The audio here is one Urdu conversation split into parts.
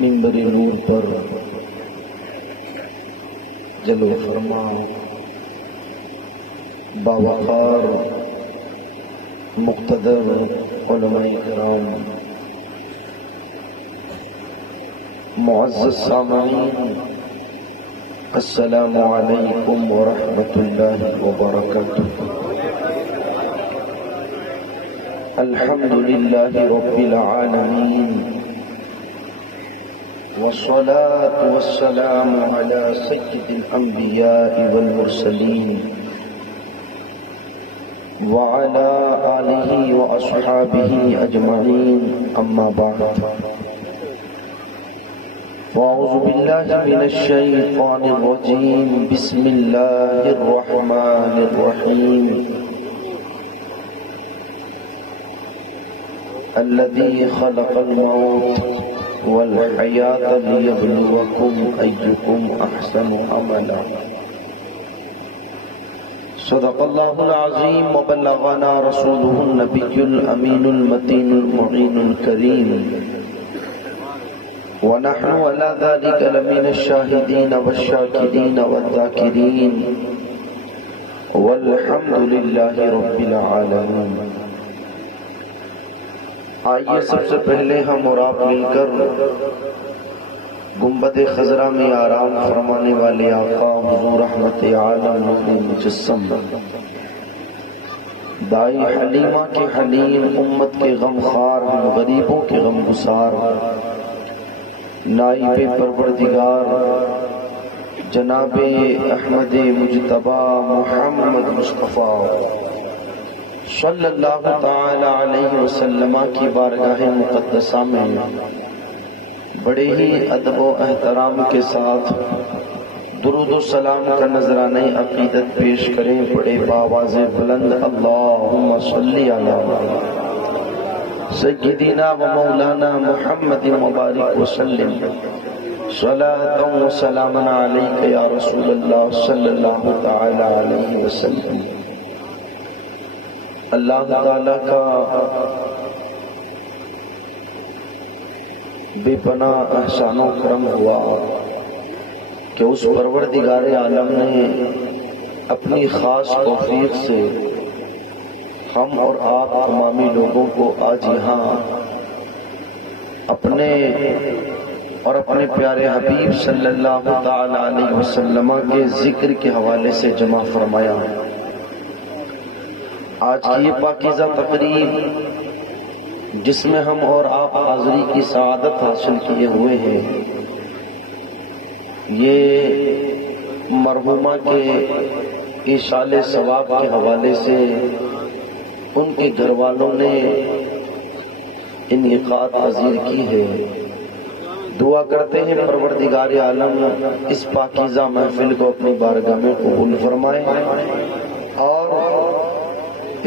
منبر نور پر جلو فرما باوقار مقتدر علماء کرام، معزز سامعین، السلام علیکم ورحمۃ اللہ وبرکاتہ۔ الحمد للہ رب العالمین، والصلاة والسلام على سید الانبیاء والمرسلین وعلى آلہ واصحابہ اجمعین، اما بعد، فاعوذ باللہ من الشیطان الرجیم، بسم اللہ الرحمن الرحیم۔ الذی خلق الموت والحیاة لیبلوکم ایکم احسن عملا۔ صدق اللہ العظیم وبلغنا رسولہ النبی الامین المتین المعین الکریم، ونحن على ذلك لمن الشاہدین والشاکرین والذاکرین، والحمد للہ رب العالمین۔ آئیے سب سے پہلے ہم اور آپ مل کر گنبد خضرا میں آرام فرمانے والے آقا حضور رحمت عالم مجسم، دائی حلیمہ کے حلیم، امت کے غمخوار، غریبوں کے غم گسار، نائب پروردگار جناب احمد مجتبی محمد مصطفیٰ صلی اللہ تعالی علیہ وسلم کی بارگاہ مقدسہ میں بڑے ہی ادب و احترام کے ساتھ درود و سلام کا نذرانہ عقیدت پیش کریں، بڑے باواز بلند، اللہم صلی علی سیدنا و مولانا محمد مبارک وسلم، صلاۃ و سلام علیک یا رسول اللہ صلی اللہ تعالی علیہ وسلم۔ اللہ تعالیٰ کا بے پناہ احسان و کرم ہوا کہ اس پروردگار عالم نے اپنی خاص توفیق سے ہم اور آپ تمامی لوگوں کو آج یہاں اپنے اور اپنے پیارے حبیب صلی اللہ تعالی علیہ وسلم کے ذکر کے حوالے سے جمع فرمایا۔ آج کی یہ پاکیزہ تقریب جس میں ہم اور آپ حاضری کی سعادت حاصل کیے ہوئے ہیں، یہ مرحومہ کے ایصال ثواب کے حوالے سے ان کے گھر والوں نے انعقاد پذیر کی ہے۔ دعا کرتے ہیں پروردگار عالم اس پاکیزہ محفل کو اپنی بارگاہ میں قبول فرمائے، اور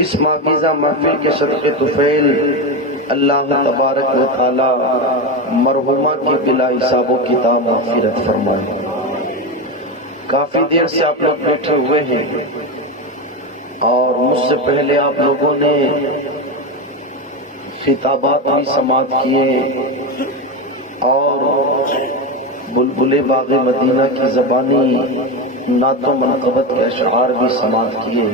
اس پاکیزہ محفل کے صدقے طفیل اللہ تبارک و تعالی مرحومہ کی بلا حساب و کتاب مغفرت فرمائے۔ کافی دیر سے آپ لوگ بیٹھے ہوئے ہیں اور مجھ سے پہلے آپ لوگوں نے خطابات بھی سماعت کیے اور بلبل باغ مدینہ کی زبانی نعت و منقبت کے اشعار بھی سماعت کیے۔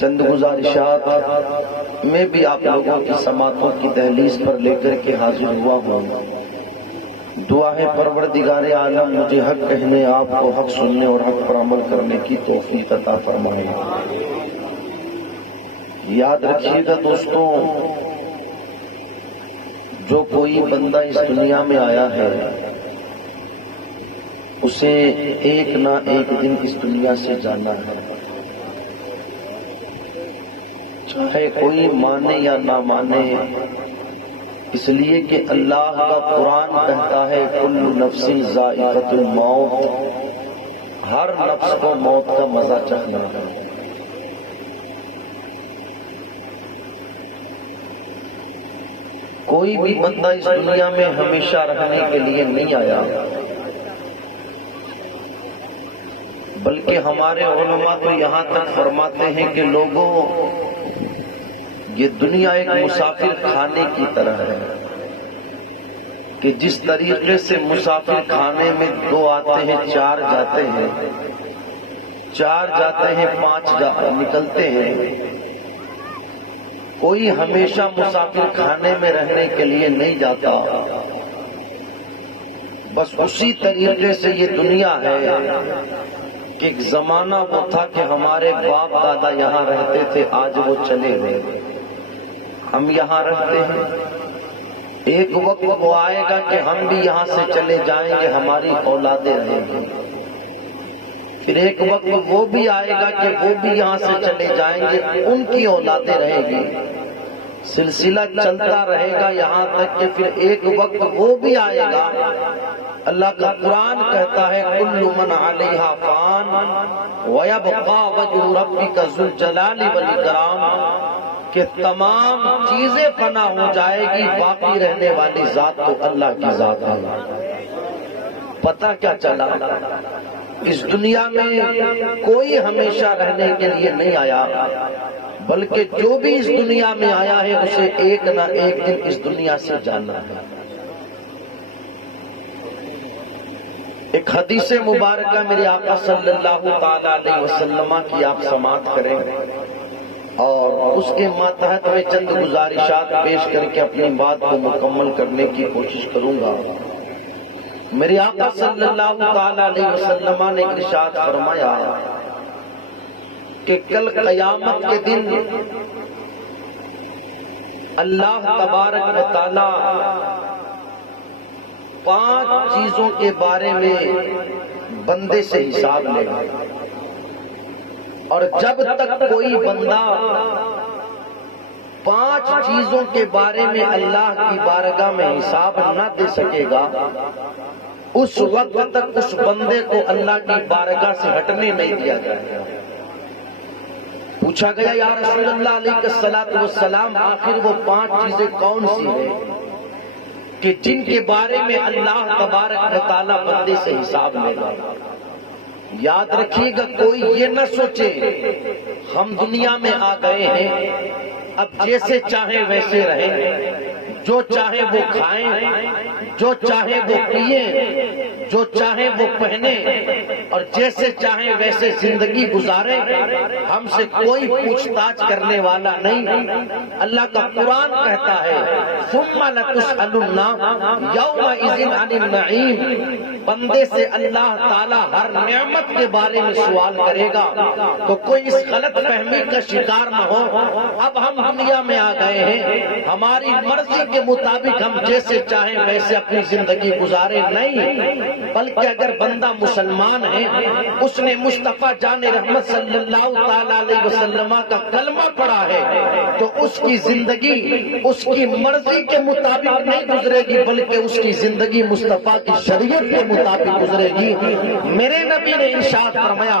چند گزارشات میں بھی آپ لوگوں کی سماعتوں کی دہلیز پر لے کر کے حاضر ہوا ہوں۔ دعا ہے پروردگار عالم مجھے حق کہنے، آپ کو حق سننے اور حق پر عمل کرنے کی توفیق عطا فرمائے۔ یاد رکھیے گا دوستوں، جو کوئی بندہ اس دنیا میں آیا ہے اسے ایک نہ ایک دن اس دنیا سے جانا ہے، چاہے کوئی مانے یا نہ مانے، اس لیے کہ اللہ کا قرآن کہتا ہے کل نفس ذائقۃ الموت، ہر نفس کو موت کا مزہ چکھنا ہے۔ کوئی بھی بندہ اس دنیا میں ہمیشہ رہنے کے لیے نہیں آیا، بلکہ ہمارے علماء تو یہاں تک فرماتے ہیں کہ لوگوں، یہ دنیا ایک مسافر خانے کی طرح ہے۔ کہ جس طریقے سے مسافر کھانے میں 2 آتے ہیں 4 جاتے ہیں، 4 جاتے ہیں 5 نکلتے ہیں، کوئی ہمیشہ مسافر کھانے میں رہنے کے لیے نہیں جاتا، بس اسی طریقے سے یہ دنیا ہے کہ ایک زمانہ وہ تھا کہ ہمارے باپ دادا یہاں رہتے تھے، آج وہ چلے گئے، ہم یہاں رہتے ہیں۔ ایک وقت وہ آئے گا کہ ہم بھی یہاں سے چلے جائیں گے، ہماری اولادیں رہیں گی۔ پھر ایک وقت وہ بھی آئے گا کہ وہ بھی یہاں سے چلے جائیں گے، ان کی اولادیں رہیں گی۔ سلسلہ چلتا رہے گا یہاں تک کہ پھر ایک وقت وہ بھی آئے گا۔ اللہ کا قرآن کہتا ہے کل من علیہا فان ویبقی وجہ ربک ذو الجلال والاکرام، کہ تمام چیزیں فنا ہو جائے گی، باقی رہنے والی ذات تو اللہ کی ذات ہے۔ پتہ کیا چلا؟ اس دنیا میں کوئی ہمیشہ رہنے کے لیے نہیں آیا، بلکہ جو بھی اس دنیا میں آیا ہے اسے ایک نہ ایک دن اس دنیا سے جانا ہے۔ ایک حدیث مبارکہ میرے آقا صلی اللہ تعالی علیہ وسلم کی آپ سماعت کریں اور اس کے ماتحت میں چند گزارشات پیش کر کے اپنی بات کو مکمل کرنے کی کوشش کروں گا۔ میرے آقا صلی اللہ تعالی علیہ وسلم نے ارشاد فرمایا کہ کل قیامت کے دن اللہ تبارک و تعالی 5 چیزوں کے بارے میں بندے سے حساب لے گا، اور جب تک کوئی بندہ 5 چیزوں کے بارے میں اللہ کی بارگاہ میں حساب نہ دے سکے گا، اس وقت تک اس بندے کو اللہ کی بارگاہ سے ہٹنے نہیں دیا جائے گا۔ پوچھا گیا یا رسول اللہ علیہ الصلوۃ والسلام آخر وہ 5 چیزیں کون سی ہیں کہ جن کے بارے میں اللہ تبارک و تعالیٰ بندے سے حساب لے گا؟ یاد رکھیے گا، کوئی یہ نہ سوچے ہم دنیا میں آ گئے ہیں، اب جیسے چاہیں ویسے رہیں، جو چاہیں وہ کھائیں، جو چاہیں وہ پیئیں، جو چاہیں وہ پہنیں، اور جیسے چاہیں ویسے زندگی گزاریں، ہم سے کوئی پوچھ تاچھ کرنے والا نہیں۔ اللہ کا قرآن کہتا ہے ثم لتسألن یومئذ عن النعیم، بندے سے اللہ تعالیٰ ہر نعمت کے بارے میں سوال کرے گا۔ تو کوئی اس غلط فہمی کا شکار نہ ہو اب ہم دنیا میں آ گئے ہیں، ہماری مرضی کے مطابق ہم جیسے چاہیں ویسے اپنی زندگی گزارے، نہیں، بلکہ اگر بندہ مسلمان ہے، اس نے مصطفیٰ جان رحمت صلی اللہ تعالی علیہ وسلم کا کلمہ پڑھا ہے تو اس کی زندگی اس کی مرضی کے مطابق نہیں گزرے گی، بلکہ اس کی زندگی مصطفیٰ کی شریعت کے مطابق گزرے گی۔ میرے نبی نے ارشاد فرمایا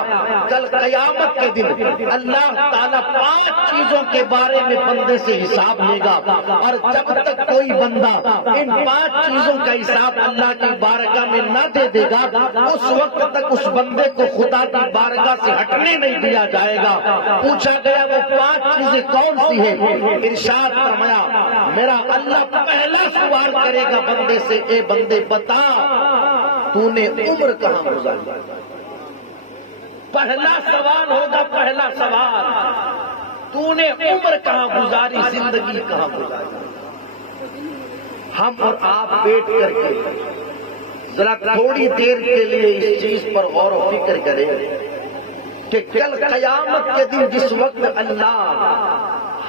کل قیامت کے دن اللہ تعالیٰ 5 چیزوں کے بارے میں بندے سے حساب لے گا، اور جب تک کوئی بندہ ان 5 چیزوں کا حساب اللہ کی بارگاہ میں نہ دے دے گا، اس وقت تک اس بندے کو خدا کی بارگاہ سے ہٹنے نہیں دیا جائے گا۔ پوچھا گیا وہ 5 چیزیں کون سی ہیں؟ ارشاد فرمایا میرا اللہ پہلا سوال کرے گا بندے سے، اے بندے بتا تو نے عمر کہاں گزاری؟ پہلا سوال ہوگا، پہلا سوال تو نے عمر کہاں گزاری، زندگی کہاں گزاری؟ ہم اور آپ بیٹھ کر کے ذرا تھوڑی دیر کے لیے اس چیز پر غور و فکر کریں کہ کل قیامت کے دن جس وقت اللہ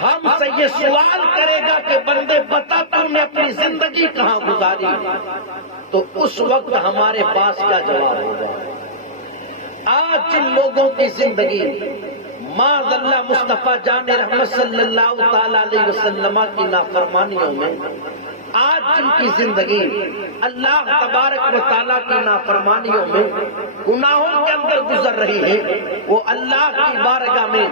ہم سے یہ سوال کرے گا کہ بندے بتا تو نے اپنی زندگی کہاں گزاری، تو اس وقت ہمارے پاس کیا جواب ہوگا؟ آج جن لوگوں کی زندگی معاذ اللہ مصطفیٰ جان رحمت صلی اللہ تعالی علیہ وسلم کی نافرمانیوں میں، آج جن کی زندگی اللہ تبارک و تعالیٰ کی نافرمانیوں میں گناہوں کے اندر گزر رہی ہے، وہ اللہ کی بارگاہ میں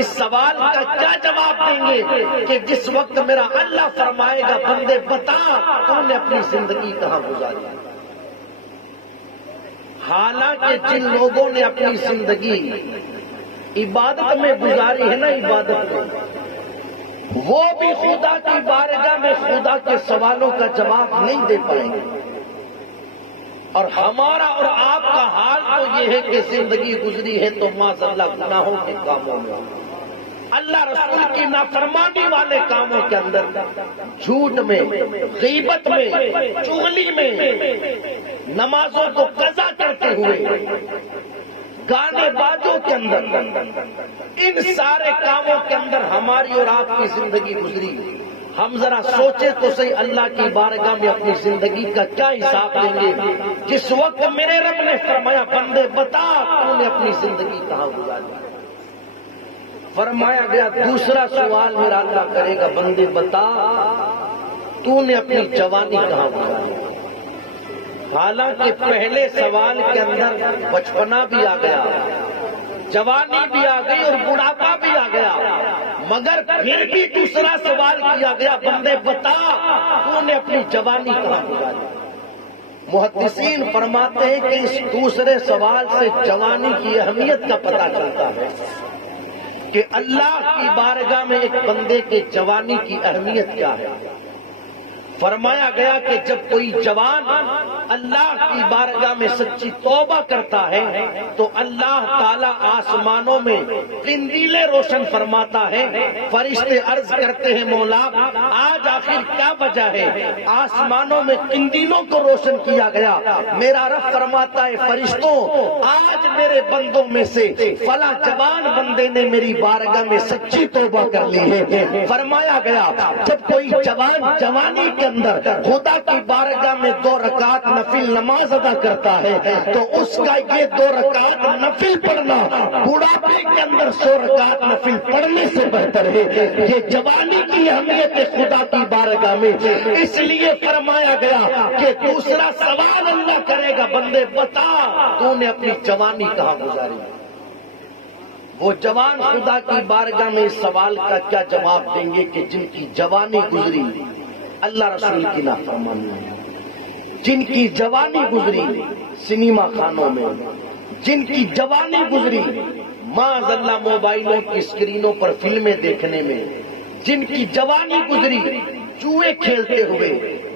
اس سوال کا کیا جواب دیں گے کہ جس وقت میرا اللہ فرمائے گا بندے بتا تم نے اپنی زندگی کہاں گزاری؟ حالانکہ جن لوگوں نے اپنی زندگی عبادت میں گزاری ہے نا، عبادت میں وہ بھی خدا کی بارگاہ میں خدا کے سوالوں کا جواب نہیں دے پائیں گے۔ اور ہمارا اور آپ کا حال تو یہ ہے کہ زندگی گزری ہے تو معاذ اللہ گناہوں کے کاموں میں، اللہ رسول کی نافرمانی والے کاموں کے اندر، جھوٹ میں، غیبت میں، چغلی میں، نمازوں کو قضا کرتے ہوئے، گانے بازوں کے اندر، ان سارے کاموں کے اندر ہماری اور آپ کی زندگی گزری۔ ہم ذرا سوچیں تو صحیح، اللہ کی بارگاہ میں اپنی زندگی کا کیا حساب دیں گے؟ جس وقت میرے رب نے فرمایا بندے بتا تو نے اپنی زندگی کہاں گزاری، فرمایا گیا دوسرا سوال میرا اللہ کرے گا بندے بتا تو نے اپنی جوانی کہاں گزاری۔ حالانکہ پہلے سوال کے اندر بچپنا بھی آ گیا، جوانی بھی آ گئی اور بڑھاپا بھی آ گیا، مگر پھر بھی دوسرا سوال کیا گیا بندے بتا تو نے اپنی جوانی کہاں گزاری۔ محدثین فرماتے ہیں کہ اس دوسرے سوال سے جوانی کی اہمیت کا پتہ چلتا ہے کہ اللہ کی بارگاہ میں ایک بندے کے جوانی کی اہمیت کیا ہے۔ فرمایا گیا کہ جب کوئی جوان اللہ کی بارگاہ میں سچی توبہ کرتا ہے تو اللہ تعالیٰ آسمانوں میں قندیلیں روشن فرماتا ہے، فرشتے عرض کرتے ہیں مولا آج آخر کیا وجہ ہے آسمانوں میں قندیلوں کو روشن کیا گیا؟ میرا رب فرماتا ہے فرشتوں آج میرے بندوں میں سے فلاں جوان بندے نے میری بارگاہ میں سچی توبہ کر لی ہے۔ فرمایا گیا جب کوئی جوان جوانی کے اندر خدا کی بارگاہ میں 2 رکعت نفل نماز ادا کرتا ہے تو اس کا یہ 2 رکعت نفل پڑھنا بڑھاپے کے اندر 100 رکعت نفل پڑھنے سے بہتر ہے۔ یہ جوانی کی اہمیت ہے خدا کی بارگاہ میں، اس لیے فرمایا گیا کہ دوسرا سوال اللہ کرے گا بندے بتا تو نے اپنی جوانی کہاں گزاری۔ وہ جوان خدا کی بارگاہ میں اس سوال کا کیا جواب دیں گے کہ جن کی جوانی گزری اللہ رسول کی نافرمانی میں، جن کی جوانی گزری سنیما خانوں میں، جن کی جوانی گزری معاذ اللہ موبائلوں کی اسکرینوں پر فلمیں دیکھنے میں، جن کی جوانی گزری جوئے کھیلتے ہوئے،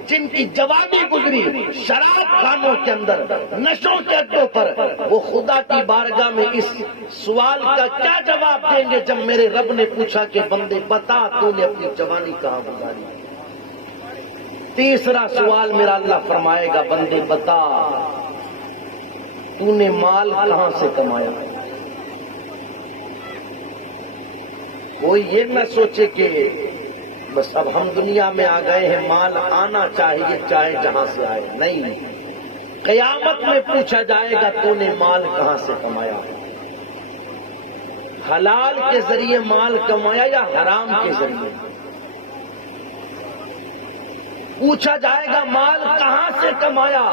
جن کی جوانی گزری شراب خانوں کے اندر، نشوں کے اڈوں پر، وہ خدا کی بارگاہ میں اس سوال کا کیا جواب دیں گے جب میرے رب نے پوچھا کہ بندے بتا تو نے اپنی جوانی کہاں گزاری۔ تیسرا سوال میرا اللہ فرمائے گا بندے بتا تو نے مال کہاں سے کمایا۔ کوئی یہ نہ سوچے کہ بس اب ہم دنیا میں آ گئے ہیں مال آنا چاہیے چاہے جہاں سے آئے، نہیں، قیامت میں پوچھا جائے گا تو نے مال کہاں سے کمایا، حلال کے ذریعے مال کمایا یا حرام کے ذریعے۔ پوچھا جائے گا مال کہاں سے کمایا۔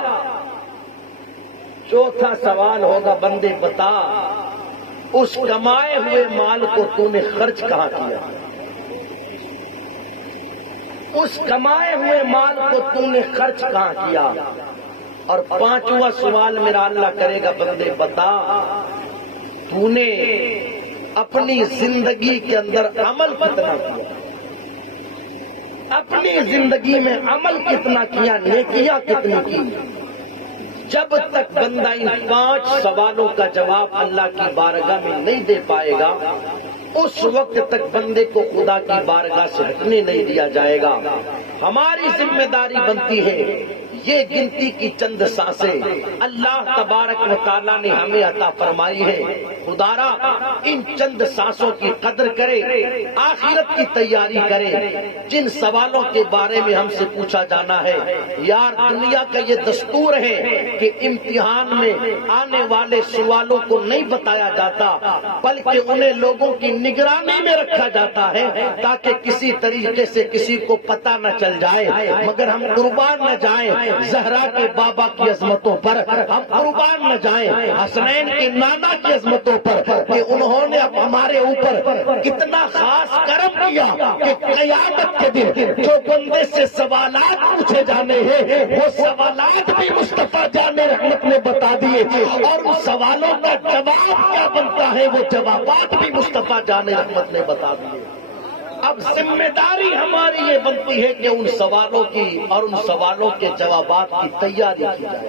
چوتھا سوال ہوگا بندے بتا اس کمائے ہوئے مال کو تو نے خرچ کہاں کیا، اس کمائے ہوئے مال کو تو نے خرچ کہاں کیا۔ اور پانچواں سوال میرا اللہ کرے گا بندے بتا تو نے اپنی زندگی کے اندر عمل کتنا کیا، اپنی زندگی میں عمل کتنا کیا، نیکیاں کتنی کی۔ جب تک بندہ ان 5 سوالوں کا جواب اللہ کی بارگاہ میں نہیں دے پائے گا اس وقت تک بندے کو خدا کی بارگاہ سے ہٹنے نہیں دیا جائے گا۔ ہماری ذمہ داری بنتی ہے یہ گنتی کی چند سانسیں اللہ تبارک و تعالیٰ نے ہمیں عطا فرمائی ہے، خدارا ان چند سانسوں کی قدر کرے، آخرت کی تیاری کرے۔ جن سوالوں کے بارے میں ہم سے پوچھا جانا ہے یار دنیا کا یہ دستور ہے کہ امتحان میں آنے والے سوالوں کو نہیں بتایا جاتا بلکہ انہیں لوگوں کی نگرانی میں رکھا جاتا ہے تاکہ کسی طریقے سے کسی کو پتہ نہ چل جائے، مگر ہم قربان نہ جائیں زہرا کے بابا کی عظمتوں پر، ہم قربان نہ جائیں حسنین کے نانا کی عظمتوں پر کہ انہوں نے اب ہمارے اوپر کتنا خاص کرم کیا کہ قیامت کے دن جو بندے سے سوالات پوچھے جانے ہیں وہ سوالات بھی مصطفیٰ جان رحمت نے بتا دیے اور ان سوالوں کا جواب کیا بنتا ہے وہ جوابات بھی مصطفیٰ جان رحمت نے بتا دیے۔ اب ذمہ داری ہماری یہ بنتی ہے کہ ان سوالوں کی اور ان سوالوں کے جوابات کی تیاری کی جائے،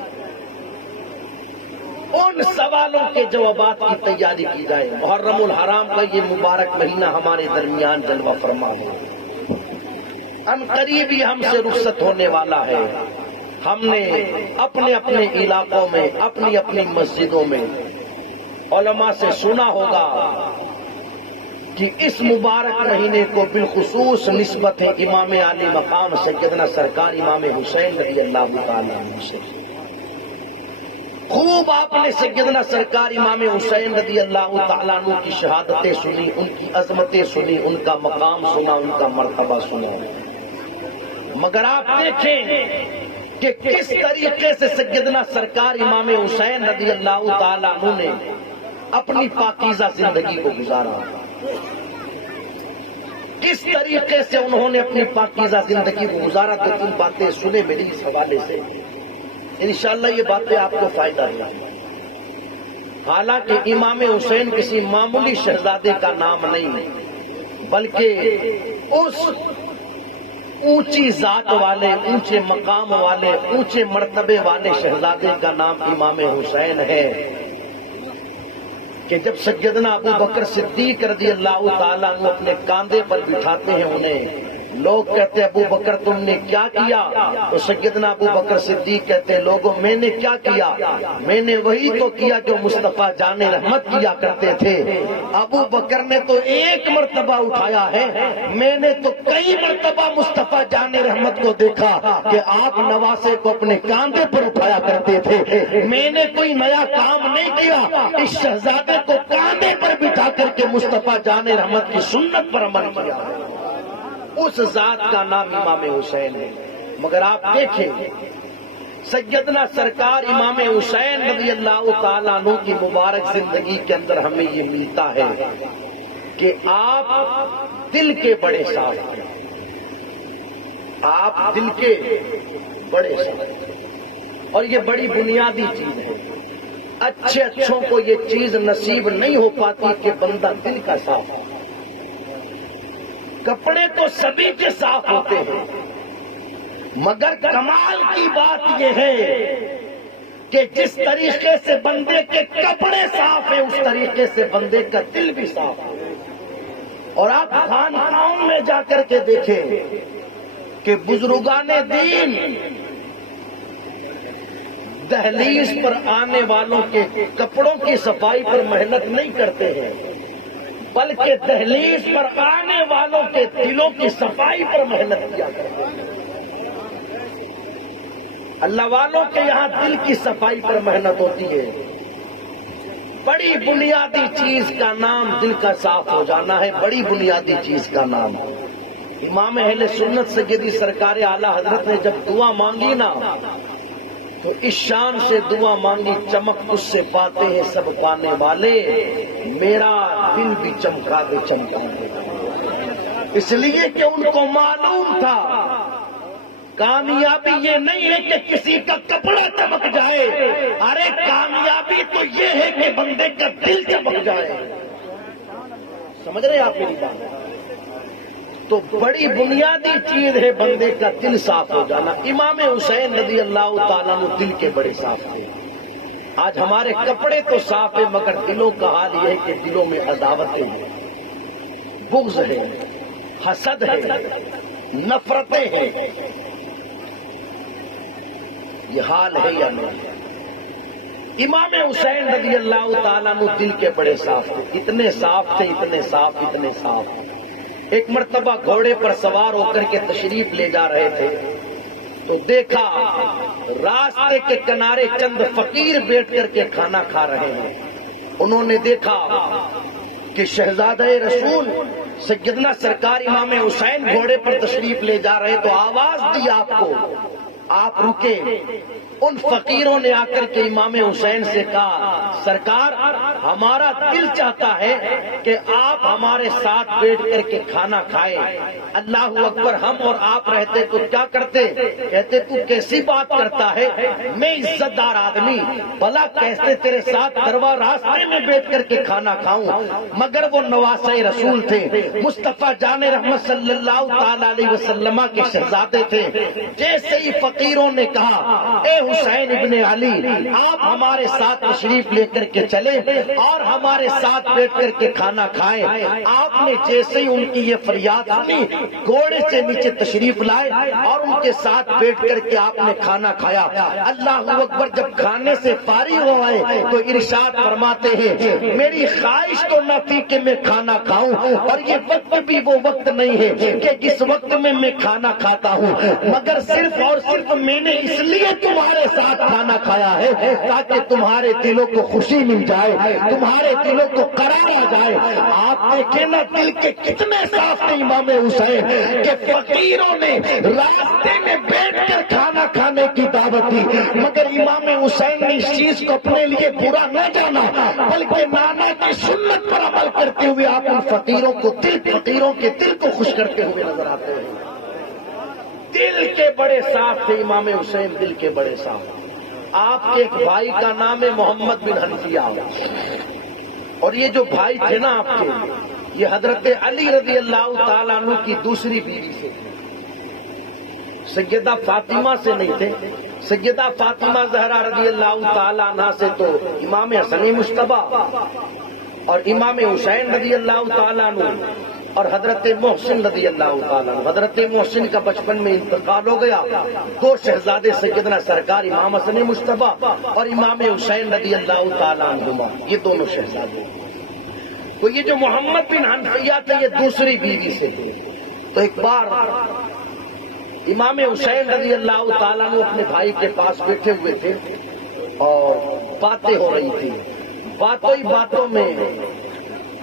ان سوالوں کے جوابات کی تیاری کی جائے۔ محرم الحرام کا یہ مبارک مہینہ ہمارے درمیان جلوہ فرما ہے، ان قریب ہی ہم سے رخصت ہونے والا ہے۔ ہم نے اپنے اپنے علاقوں میں اپنی اپنی مسجدوں میں علماء سے سنا ہوگا کہ اس مبارک مہینے کو بالخصوص نسبت ہے امام عالی مقام سیدنا سرکار امام حسین رضی اللہ تعالیٰ عنہ سے۔ خوب آپ نے سیدنا سرکار امام حسین رضی اللہ تعالیٰ عنہ کی شہادتیں سنی، ان کی عظمتیں سنی، ان کا مقام سنا، ان کا مرتبہ سنا، مگر آپ دیکھیں کہ کس طریقے سے سیدنا سرکار امام حسین رضی اللہ تعالیٰ عنہ نے اپنی پاکیزہ زندگی کو گزارا، کس طریقے سے انہوں نے اپنی پاکیزہ زندگی کو گزارا۔ تو تم باتیں سنے میری اس حوالے سے، انشاءاللہ یہ باتیں آپ کو فائدہ دیں۔ حالانکہ امام حسین کسی معمولی شہزادے کا نام نہیں، بلکہ اس اونچی ذات والے، اونچے مقام والے، اونچے مرتبے والے شہزادے کا نام امام حسین ہے کہ جب سیدنا ابو بکر صدیق رضی اللہ تعالیٰ عنہ اپنے کاندھے پر بٹھاتے ہیں انہیں، لوگ کہتے ہیں ابو بکر تم نے کیا کیا؟ تو سیدنا ابو بکر صدیق کہتے ہیں لوگوں میں نے کیا کیا؟ میں نے وہی تو کیا جو مصطفیٰ جان رحمت کیا کرتے تھے۔ ابو بکر نے تو ایک مرتبہ اٹھایا ہے، میں نے تو کئی مرتبہ مصطفیٰ جان رحمت کو دیکھا کہ آپ نواسے کو اپنے کاندھے پر اٹھایا کرتے تھے۔ میں نے کوئی نیا کام نہیں کیا، اس شہزادے کو کاندھے پر بٹھا کر کے مصطفیٰ جان رحمت کی سنت پر عمل کیا۔ اس ذات کا نام امام حسین ہے۔ مگر آپ دیکھیں سیدنا سرکار امام حسین رضی اللہ تعالیٰ عنہ کی مبارک زندگی کے اندر ہمیں یہ ملتا ہے کہ آپ دل کے بڑے صاف ہیں، آپ دل کے بڑے صاف ہیں، اور یہ بڑی بنیادی چیز ہے۔ اچھے اچھوں کو یہ چیز نصیب نہیں ہو پاتی کہ بندہ دل کا صاف ہے۔ کپڑے تو سبھی کے صاف ہوتے ہیں، مگر کمال کی بات یہ ہے کہ جس طریقے سے بندے کے کپڑے صاف ہیں اس طریقے سے بندے کا دل بھی صاف ہے۔ اور آپ خانقاہوں میں جا کر کے دیکھیں کہ بزرگان دین دہلیز پر آنے والوں کے کپڑوں کی صفائی پر محنت نہیں کرتے ہیں، بلکہ دہلیز پر آنے والوں کے دلوں کی صفائی پر محنت کیا کرتے ہیں۔ اللہ والوں کے یہاں دل کی صفائی پر محنت ہوتی ہے۔ بڑی بنیادی چیز کا نام دل کا صاف ہو جانا ہے، بڑی بنیادی چیز کا نام۔ امام اہل سنت سیدی سرکار اعلیٰ حضرت نے جب دعا مانگی نا تو اس شان سے دعا مانگی، چمک اس سے پاتے ہیں سب پانے والے، میرا دل بھی چمکا دے چمکا دے۔ اس لیے کہ ان کو معلوم تھا کامیابی یہ نہیں ہے کہ کسی کا کپڑا چمک جائے، ارے کامیابی تو یہ ہے کہ بندے کا دل چمک جائے۔ سمجھ رہے ہیں آپ میری بات؟ تو بڑی بنیادی چیز ہے بندے کا دل صاف ہو جانا۔ امام حسین رضی اللہ تعالیٰ عنہ دل کے بڑے صاف تھے۔ آج ہمارے کپڑے تو صاف ہے مگر دلوں کا حال یہ ہے کہ دلوں میں عداوتیں ہیں، بغض ہے، حسد ہے، نفرتیں ہیں۔ یہ حال ہے یا نہیں؟ امام حسین رضی اللہ تعالیٰ عنہ دل کے بڑے صاف تھے، اتنے صاف تھے، اتنے صاف، اتنے صاف۔ ایک مرتبہ گھوڑے پر سوار ہو کر کے تشریف لے جا رہے تھے تو دیکھا راستے کے کنارے چند فقیر بیٹھ کر کے کھانا کھا رہے ہیں۔ انہوں نے دیکھا کہ شہزادہ رسول سیدنا سرکار امام حسین گھوڑے پر تشریف لے جا رہے تو آواز دی آپ کو، آپ رکے۔ ان فقیروں نے آ کر کے امام حسین سے کہا سرکار ہمارا دل چاہتا ہے کہ آپ ہمارے ساتھ بیٹھ کر کے کھانا کھائیں، اللہ اکبر، ہم اور آپ رہتے تو کیا کرتے؟ کہتے تو کیسی بات کرتا ہے، میں عزت دار آدمی، بھلا کیسے تیرے ساتھ کروا راستے میں بیٹھ کر کے کھانا کھاؤں؟ مگر وہ نواسۂ رسول تھے، مصطفیٰ جان رحمت صلی اللہ تعالی علیہ وسلم کے شہزادے تھے۔ جیسے ہی فقیروں نے کہا اے حسین ابن علی، آپ ہمارے ساتھ تشریف لے کر کے چلے اور ہمارے ساتھ بیٹھ کر کے کھانا کھائیں، آپ نے جیسے ہی ان کی یہ فریاد سنی، گھوڑے سے نیچے تشریف لائے اور ان کے ساتھ بیٹھ کر کے آپ نے کھانا کھایا۔ اللہ اکبر، جب کھانے سے فارغ ہو آئے تو ارشاد فرماتے ہیں میری خواہش تو نہ تھی کہ میں کھانا کھاؤں، اور یہ وقت بھی وہ وقت نہیں ہے کہ جس وقت میں کھانا کھاتا ہوں، مگر صرف اور صرف میں نے اس لیے تمہارے ساتھ کھانا کھایا ہے تاکہ تمہارے دلوں کو خوشی مل جائے، تمہارے دلوں کو قرار آ جائے۔ آپ دیکھیں نا دل کے کتنے صاف تھے امام حسین کہ فقیروں نے راستے میں بیٹھ کر کھانا کھانے کی دعوت دی، مگر امام حسین نے اس چیز کو اپنے لیے برا نہ جانا، بلکہ نانا کی سنت پر عمل کرتے ہوئے آپ ان فقیروں کے دل کو خوش کرتے ہوئے نظر آتے ہیں۔ دل کے بڑے صاف تھے امام حسین، دل کے بڑے صاف۔ آپ کے ایک بھائی کا نام ہے محمد بن حنفیہ، اور یہ جو بھائی تھے نا آپ کے، یہ حضرت علی رضی اللہ تعالیٰ عنہ کی دوسری بیوی سے تھے، سیدہ فاطمہ سے نہیں تھے۔ سیدہ فاطمہ زہرا رضی اللہ تعالیٰ عنہ سے تو امام حسن مجتبیٰ اور امام حسین رضی اللہ تعالیٰ عنہ اور حضرت محسن رضی اللہ تعالیٰ عنہ۔ حضرت محسن کا بچپن میں انتقال ہو گیا، دو شہزادے سیدنا سرکار امام حسن مجتبیٰ اور امام حسین رضی اللہ تعالیٰ عنہ، یہ دونوں شہزادے۔ تو یہ جو محمد بن حنفیہ تھے یہ دوسری بیوی سے تھے۔ تو ایک بار امام حسین رضی اللہ تعالیٰ عنہ اپنے بھائی کے پاس بیٹھے ہوئے تھے اور باتیں ہو رہی تھی، باتوں ہی باتوں میں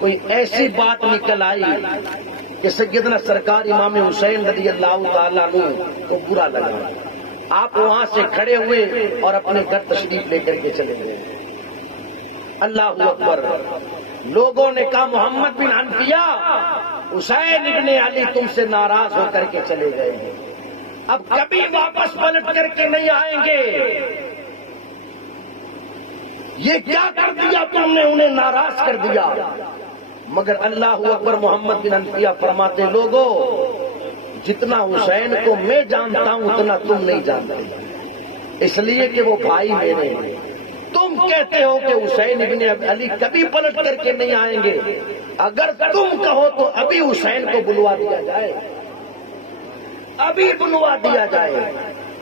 کوئی ایسی بات نکل آئی کہ سیدنا سرکار امام حسین رضی اللہ تعالیٰ عنہ کو برا لگا۔ آپ وہاں سے کھڑے ہوئے اور اپنے گھر تشریف لے کر کے چلے گئے۔ اللہ اکبر، لوگوں نے کہا محمد بن حنفیہ، حسین ابن علی تم سے ناراض ہو کر کے چلے گئے ہیں، اب کبھی واپس پلٹ کر کے نہیں آئیں گے، یہ کیا کر دیا تم نے، انہیں ناراض کر دیا۔ مگر اللہ اکبر، محمد بن حنفیہ فرماتے لوگوں، جتنا حسین کو میں جانتا ہوں اتنا تم نہیں جانتے، اس لیے کہ وہ بھائی میرے ہیں۔ تم کہتے ہو کہ حسین ابن علی کبھی پلٹ کر کے نہیں آئیں گے، اگر تم کہو تو ابھی حسین کو بلوا دیا جائے، ابھی بلوا دیا جائے۔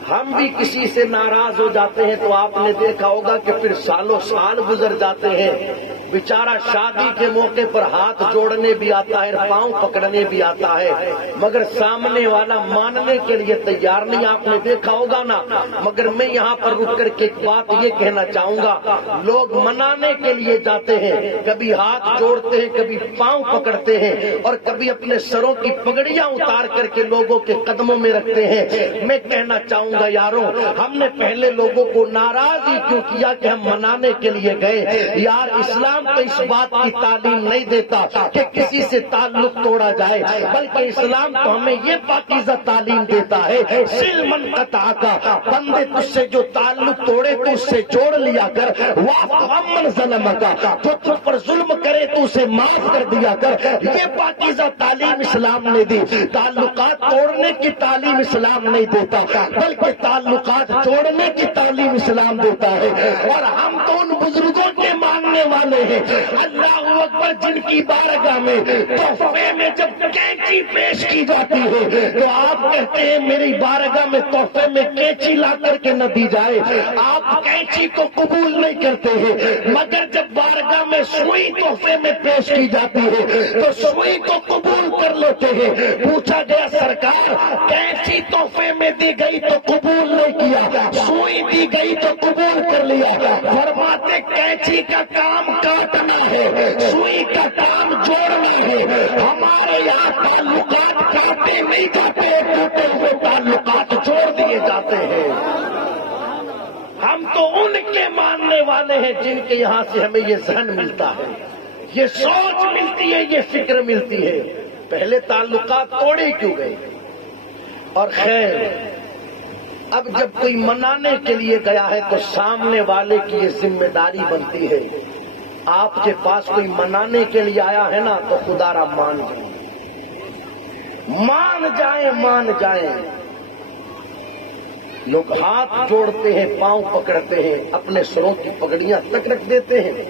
ہم بھی کسی سے ناراض ہو جاتے ہیں تو آپ نے دیکھا ہوگا کہ پھر سالوں سال گزر جاتے ہیں، بیچارہ شادی کے موقع پر ہاتھ جوڑنے بھی آتا ہے، پاؤں پکڑنے بھی آتا ہے، مگر سامنے والا ماننے کے لیے تیار نہیں، آپ نے دیکھا ہوگا نا۔ مگر میں یہاں پر رک کر کے ایک بات یہ کہنا چاہوں گا، لوگ منانے کے لیے جاتے ہیں، کبھی ہاتھ جوڑتے ہیں، کبھی پاؤں پکڑتے ہیں، اور کبھی اپنے سروں کی پگڑیاں اتار کر کے لوگوں کے قدموں میں رکھتے ہیں۔ میں کہنا چاہوں گا یاروں، ہم نے پہلے لوگوں کو ناراض ہی کیوں کیا کہ ہم منانے کے لیے گئے؟ یار اسلام تو اس بات کی تعلیم نہیں دیتا کہ کسی سے تعلق توڑا جائے، بلکہ اسلام تو ہمیں یہ پاکیزہ تعلیم دیتا ہے، سل من قطع کا، بندے تجھ سے جو تعلق توڑے تو اس سے جوڑ لیا کر، واعف عمن ظلم کا، جو تجھ پر ظلم کرے تو اسے معاف کر دیا کر۔ یہ پاکیزہ تعلیم اسلام نے دی۔ تعلقات توڑنے کی تعلیم اسلام نہیں دیتا، بلکہ تعلقات جوڑنے کی تعلیم اسلام دیتا ہے۔ اور ہم تو ان بزرگوں کے ماننے والے ہیں، اللہ اکبر، جن کی بارگاہ میں تحفے میں جب کینچی پیش کی جاتی ہے تو آپ کہتے ہیں میری بارگاہ میں تحفے میں کینچی لا کر کے نہ دی جائے، آپ کینچی کو قبول نہیں کرتے ہیں۔ مگر جب بارگاہ میں سوئی تحفے میں پیش کی جاتی ہے تو سوئی کو قبول کر لیتے ہیں۔ پوچھا گیا سرکار کینچی تحفے میں دی گئی تو قبول نہیں کیا، سوئی دی گئی تو قبول کر لیا۔ فرماتے کینچی کا کام کاٹنا ہے، سوئی کا کام جوڑنا ہے۔ ہمارے یہاں تعلقات کاٹے نہیں جاتے، ٹوٹے ہوئے تعلقات جوڑ دیے جاتے ہیں۔ ہم تو ان کے ماننے والے ہیں جن کے یہاں سے ہمیں یہ ذہن ملتا ہے، یہ سوچ ملتی ہے، یہ فکر ملتی ہے۔ پہلے تعلقات توڑے کیوں گئے؟ اور خیر، اب جب کوئی منانے کے لیے گیا ہے تو سامنے والے کی یہ ذمہ داری بنتی ہے، آپ کے پاس کوئی منانے کے لیے آیا ہے نا تو خدا را مان جائیں، مان جائیں۔ لوگ ہاتھ جوڑتے ہیں، پاؤں پکڑتے ہیں، اپنے سروں کی پگڑیاں تک رکھ دیتے ہیں،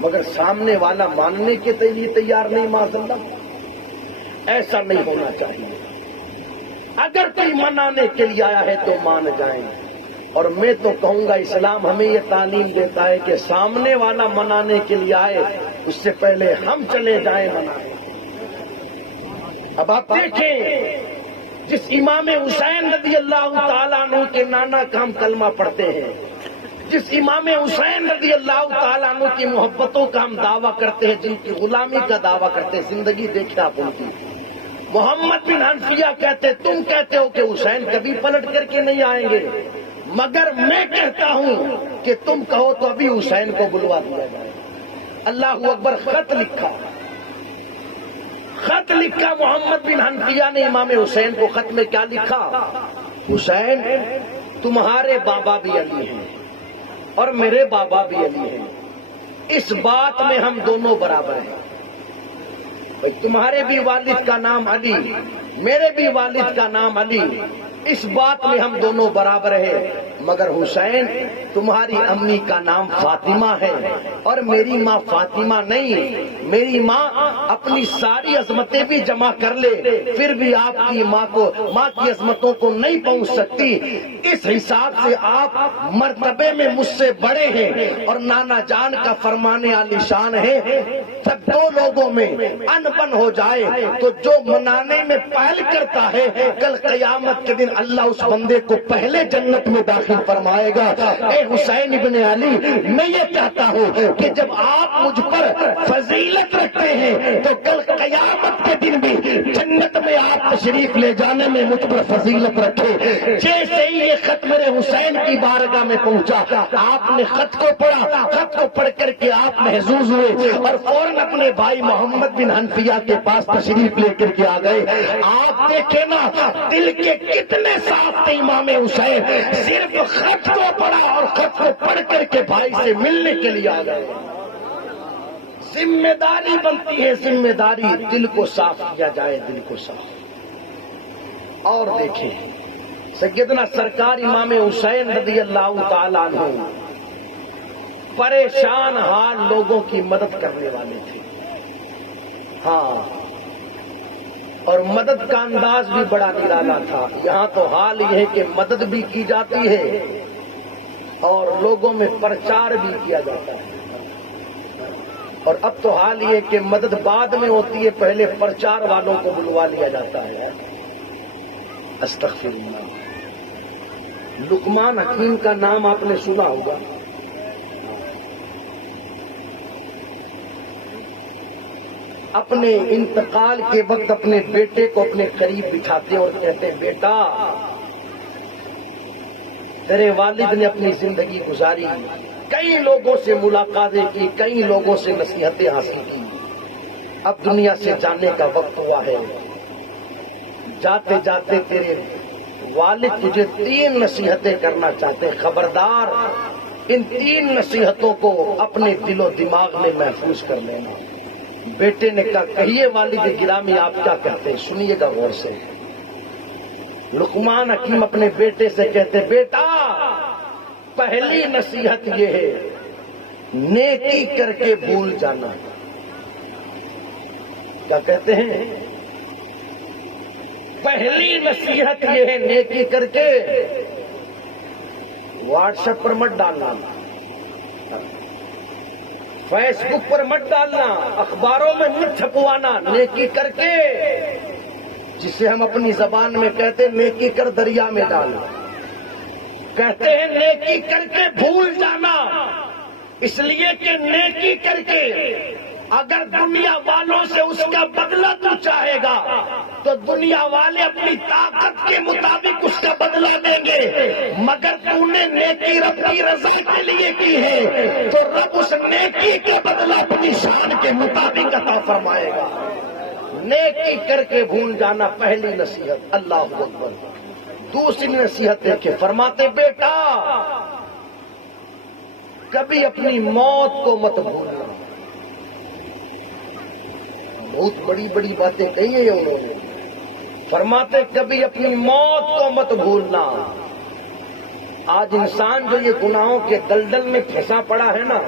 مگر سامنے والا ماننے کے لیے تیار نہیں۔ معذاللہ، ایسا نہیں ہونا چاہیے۔ اگر کوئی منانے کے لیے آیا ہے تو مان جائیں۔ اور میں تو کہوں گا اسلام ہمیں یہ تعلیم دیتا ہے کہ سامنے والا منانے کے لیے آئے اس سے پہلے ہم چلے جائیں منانے۔ اب آپ دیکھیں، جس امام حسین رضی اللہ تعالیٰ عنہ کے نانا کا ہم کلمہ پڑھتے ہیں، جس امام حسین رضی اللہ تعالیٰ عنہ کی محبتوں کا ہم دعویٰ کرتے ہیں، جن کی غلامی کا دعویٰ کرتے ہیں، زندگی دیکھیں آپ ان کی۔ محمد بن حنفیہ کہتے، تم کہتے ہو کہ حسین کبھی پلٹ کر کے نہیں آئیں گے، مگر میں کہتا ہوں کہ تم کہو تو ابھی حسین کو بلوا دیا جائے۔ اللہ اکبر۔ خط لکھا محمد بن حنفیہ نے امام حسین کو، خط میں کیا لکھا؟ حسین، تمہارے بابا بھی علی ہیں اور میرے بابا بھی علی ہیں، اس بات میں ہم دونوں برابر ہیں۔ تمہارے بھی والد کا نام علی، میرے بھی والد کا نام علی، اس بات میں ہم دونوں برابر ہیں، مگر حسین تمہاری امی کا نام فاطمہ ہے اور میری ماں فاطمہ نہیں۔ میری ماں اپنی ساری عظمتیں بھی جمع کر لے پھر بھی آپ کی ماں کی عظمتوں کو نہیں پہنچ سکتی۔ اس حساب سے آپ مرتبے میں مجھ سے بڑے ہیں اور نانا جان کا فرمانے عالی شان ہے، جب دو لوگوں میں انبن ہو جائے تو جو منانے میں پہل کرتا ہے کل قیامت کے دن اللہ اس بندے کو پہلے جنت میں داخل فرمائے گا۔ اے حسین ابن علی، میں یہ چاہتا ہوں کہ جب آپ مجھ پر فضیلت رکھتے ہیں تو کل قیامت کے دن بھی جنت میں آپ تشریف لے جانے میں مجھ پر فضیلت رکھے۔ جیسے ہی یہ خط میرے حسین کی بارگاہ میں پہنچا، آپ نے خط کو پڑھا، خط کو پڑھ کر کے آپ محظوظ ہوئے اور فوراً اپنے بھائی محمد بن حنفیہ کے پاس تشریف لے کر کے آ گئے۔ آپ دیکھیں نا دل کے کتنے صاف تھے امام حسین، صرف خط کو پڑھا اور خط کو پڑھ کر کے بھائی سے ملنے کے لیے آ گئے۔ ذمہ داری بنتی ہے، ذمہ داری، دل کو صاف کیا جائے، دل کو صاف۔ اور دیکھیں سیدنا سرکار امام حسین رضی اللہ تعالیٰ عنہ پریشان حال لوگوں کی مدد کرنے والے تھے۔ ہاں، اور مدد کا انداز بھی بڑا نرالا تھا۔ یہاں تو حال یہ ہے کہ مدد بھی کی جاتی ہے اور لوگوں میں پرچار بھی کیا جاتا ہے، اور اب تو حال یہ کہ مدد بعد میں ہوتی ہے، پہلے پرچار والوں کو بلوا لیا جاتا ہے۔ استغفر اللہ۔ لقمان حکیم کا نام آپ نے سنا ہوگا۔ اپنے انتقال کے وقت اپنے بیٹے کو اپنے قریب بٹھاتے اور کہتے ہیں، بیٹا، تیرے والد نے اپنی زندگی گزاری، کئی لوگوں سے ملاقاتیں کی، کئی لوگوں سے نصیحتیں حاصل کی، اب دنیا سے جانے کا وقت ہوا ہے۔ جاتے جاتے تیرے والد تجھے 3 نصیحتیں کرنا چاہتے ہیں، خبردار ان 3 نصیحتوں کو اپنے دل و دماغ میں محفوظ کر لینا۔ بیٹے نے کہا، کہیے والد گرامی آپ کیا کہتے ہیں، سنیے گا غور سے۔ لقمان حکیم اپنے بیٹے سے کہتے، بیٹا، پہلی نصیحت یہ ہے نیکی کر کے بھول جانا۔ کیا کہتے ہیں؟ پہلی نصیحت یہ ہے نیکی کر کے واٹس ایپ پر مت ڈالنا، فیس بک پر مت ڈالنا، اخباروں میں مت چھپوانا، نیکی کر کے، جسے ہم اپنی زبان میں کہتے ہیں نیکی کر دریا میں ڈالنا، کہتے ہیں نیکی کر کے بھول جانا، اس لیے کہ نیکی کر کے اگر دنیا والوں سے اس کا بدلہ تو چاہے گا تو دنیا والے اپنی طاقت کے مطابق اس کا بدلہ دیں گے، مگر تو نے نیکی رب کی رضا کے لیے کی ہے تو رب اس نیکی کا بدلہ اپنی شان کے مطابق عطا فرمائے گا۔ نیکی کر کے بھول جانا پہلی نصیحت۔ اللہ اکبر۔ دوسری نصیحت دیکھیں، فرماتے بیٹا کبھی اپنی موت کو مت بھولنا۔ بہت بڑی بڑی باتیں کہی ہیں انہوں نے۔ فرماتے کبھی اپنی موت کو مت بھولنا۔ آج انسان جو یہ گناہوں کے دلدل میں پھنسا پڑا ہے نا،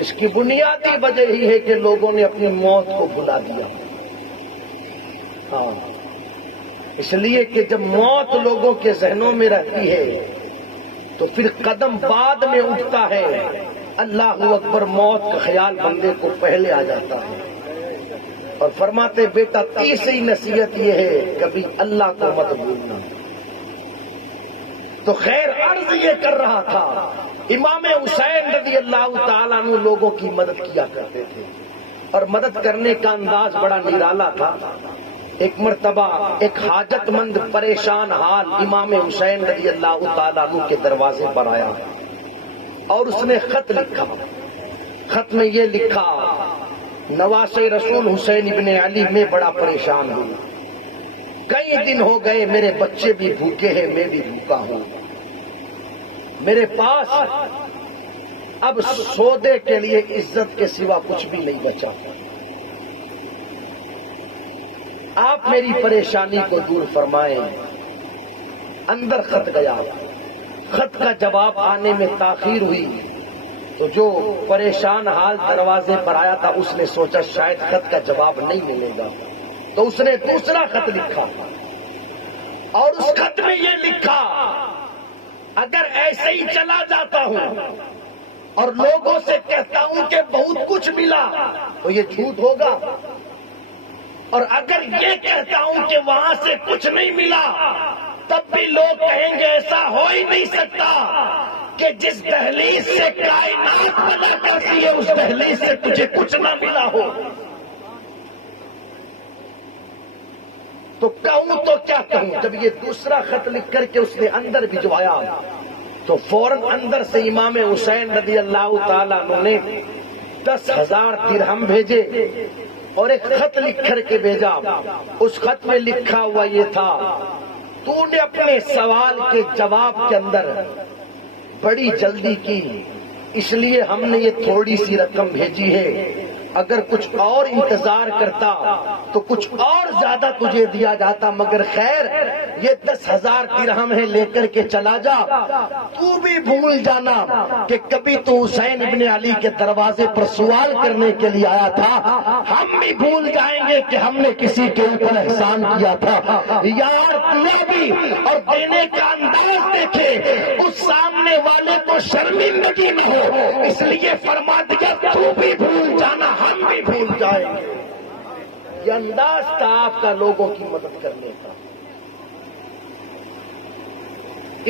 اس کی بنیادی وجہ ہی ہے کہ لوگوں نے اپنی موت کو بھلا دیا۔ ہاں، اس لیے کہ جب موت لوگوں کے ذہنوں میں رہتی ہے تو پھر قدم بعد میں اٹھتا ہے، اللہ اکبر، موت کا خیال بندے کو پہلے آ جاتا ہے۔ اور فرماتے بیٹا تیسری نصیحت یہ ہے کبھی اللہ کو مت بھولنا۔ تو خیر عرض یہ کر رہا تھا، امام حسین رضی اللہ تعالیٰ عنہ لوگوں کی مدد کیا کرتے تھے، اور مدد کرنے کا انداز بڑا نرالا تھا۔ ایک مرتبہ ایک حاجت مند پریشان حال امام حسین رضی اللہ تعالیٰ عنہ کے دروازے پر آیا اور اس نے خط لکھا۔ خط میں یہ لکھا، نواسے رسول حسین ابن علی میں بڑا پریشان ہوں، کئی دن ہو گئے، میرے بچے بھی بھوکے ہیں، میں بھی بھوکا ہوں، میرے پاس اب سودے کے لیے عزت کے سوا کچھ بھی نہیں بچا، آپ میری پریشانی کو دور فرمائیں۔ اندر خط گیا، خط کا جواب آنے میں تاخیر ہوئی تو جو پریشان حال دروازے پر آیا تھا اس نے سوچا شاید خط کا جواب نہیں ملے گا، تو اس نے دوسرا خط لکھا اور اس خط میں یہ لکھا، اگر ایسے ہی چلا جاتا ہوں اور لوگوں سے کہتا ہوں کہ بہت کچھ ملا تو یہ جھوٹ ہوگا، اور اگر یہ کہتا ہوں کہ وہاں سے کچھ نہیں ملا تب بھی لوگ کہیں گے ایسا ہو ہی نہیں سکتا کہ جس دہلیز سے کائنات بنا کرتی ہے اس دہلیز سے تجھے کچھ نہ ملا ہو۔ تو کہوں تو کیا کہوں؟ جب یہ دوسرا خط لکھ کر کے اس نے اندر بھجوایا تو فوراً اندر سے امام حسین رضی اللہ تعالیٰ عنہ نے 10,000 درہم بھیجے اور ایک خط لکھ کر کے بھیجا۔ اس خط میں لکھا ہوا یہ تھا، تو نے اپنے سوال کے جواب کے اندر بڑی جلدی کی، اس لیے ہم نے یہ تھوڑی سی رقم بھیجی ہے، اگر کچھ اور انتظار کرتا تو کچھ اور زیادہ تجھے دیا جاتا، مگر خیر یہ 10,000 درہم ہے، لے کر کے چلا جا۔ تو بھی بھول جانا کہ کبھی تو حسین ابن علی کے دروازے پر سوال کرنے کے لیے آیا تھا، ہم بھی بھول جائیں گے کہ ہم نے کسی کے اوپر احسان کیا تھا۔ یار دیا بھی اور دینے کا انداز دیکھے، اس سامنے والے کو شرمندگی نہ ہو، اس لیے فرما دیا تو بھی بھول جانا، ہم بھی بھول جائیں گے۔ یہ انداز تھا آپ کا لوگوں کی مدد کرنے کا۔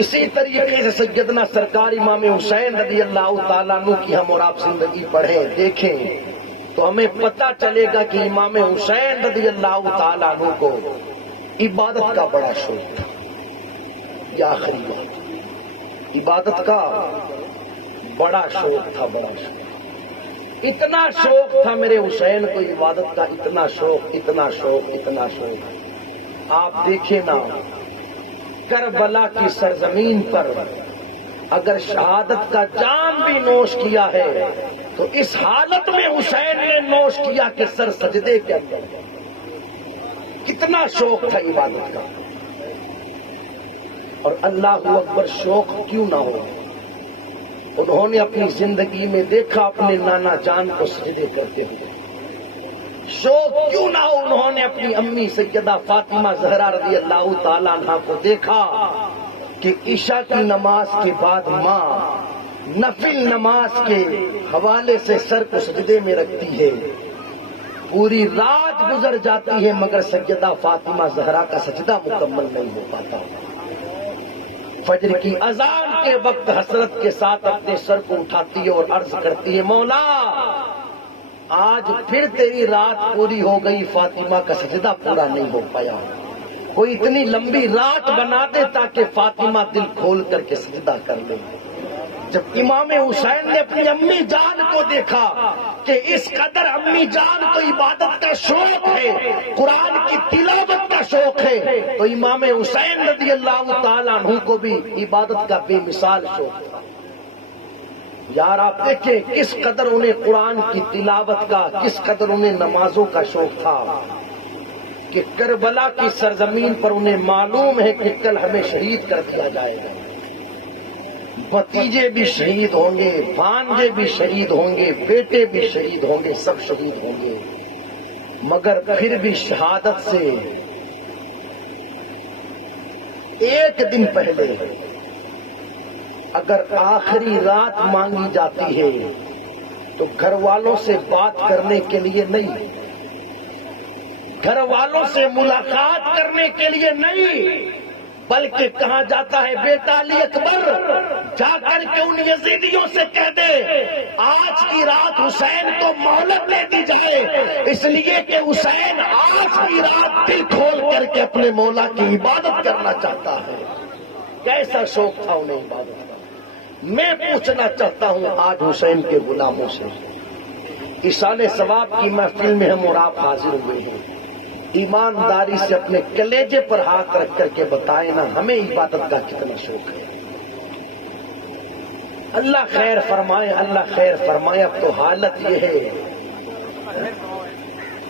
اسی طریقے سے سیدنا سرکار امام حسین رضی اللہ تعالیٰ عنہ کی ہم اور آپ زندگی پڑھیں دیکھیں تو ہمیں پتہ چلے گا کہ امام حسین رضی اللہ تعالیٰ عنہ کو عبادت کا بڑا شوق تھا۔ یہ آخری بات، عبادت کا بڑا شوق تھا، بڑا شوق، اتنا شوق تھا میرے حسین کو عبادت کا، اتنا شوق، اتنا شوق، اتنا شوق۔ آپ دیکھیں نا، کربلا کی سرزمین پر اگر شہادت کا جام بھی نوش کیا ہے تو اس حالت میں حسین نے نوش کیا کہ سر سجدے کے اندر۔ کتنا شوق تھا عبادت کا، اور اللہ اکبر، شوق کیوں نہ ہو؟ انہوں نے اپنی زندگی میں دیکھا اپنے نانا جان کو سجدے کرتے ہوئے، شوق کیوں نہ ہو؟ انہوں نے اپنی امی سیدہ فاطمہ زہرا رضی اللہ تعالیٰ عنہ کو دیکھا کہ عشاء کی نماز کے بعد ماں نفل نماز کے حوالے سے سر کو سجدے میں رکھتی ہے، پوری رات گزر جاتی ہے مگر سیدہ فاطمہ زہرا کا سجدہ مکمل نہیں ہو پاتا۔ فجر کی اذان کے وقت حسرت کے ساتھ اپنے سر کو اٹھاتی ہے اور عرض کرتی ہے، مولا آج پھر تیری رات پوری ہو گئی، فاطمہ کا سجدہ پورا نہیں ہو پایا۔ کوئی اتنی لمبی رات بنا دے تاکہ فاطمہ دل کھول کر کے سجدہ کر لے۔ جب امام حسین نے اپنی امی جان کو دیکھا کہ اس قدر امی جان کو عبادت کا شوق ہے، قرآن کی تلاوت کا شوق ہے، تو امام حسین رضی اللہ تعالیٰ عنہ کو بھی عبادت کا بے مثال شوق تھا۔ یار آپ دیکھیں کس قدر انہیں قرآن کی تلاوت کا، کس قدر انہیں نمازوں کا شوق تھا کہ کربلا کی سرزمین پر انہیں معلوم ہے کہ کل ہمیں شہید کر دیا جائے گا، بھتیجے بھی شہید ہوں گے، بھانجے بھی شہید ہوں گے، بیٹے بھی شہید ہوں گے، سب شہید ہوں گے، مگر پھر بھی شہادت سے ایک دن پہلے اگر آخری رات مانگی جاتی ہے تو گھر والوں سے بات کرنے کے لیے نہیں، گھر والوں سے ملاقات کرنے کے لیے نہیں، بلکہ کہا جاتا ہے بیٹا علی اکبر جا کر کے ان یزیدیوں سے کہہ دے آج کی رات حسین کو مہلت دے دی جائے، اس لیے کہ حسین آج کی رات دل کھول کر کے اپنے مولا کی عبادت کرنا چاہتا ہے۔ کیسا شوق تھا انہیں عبادت کا۔ میں پوچھنا چاہتا ہوں آج حسین کے غلاموں سے، ایصال ثواب کی محفل میں ہم اور آپ حاضر ہوئے ہیں، ایمانداری سے اپنے کلیجے پر ہاتھ رکھ کر کے بتائیں نا ہمیں عبادت کا کتنا شوق ہے۔ اللہ خیر فرمائے، اللہ خیر فرمائے۔ اب تو حالت یہ ہے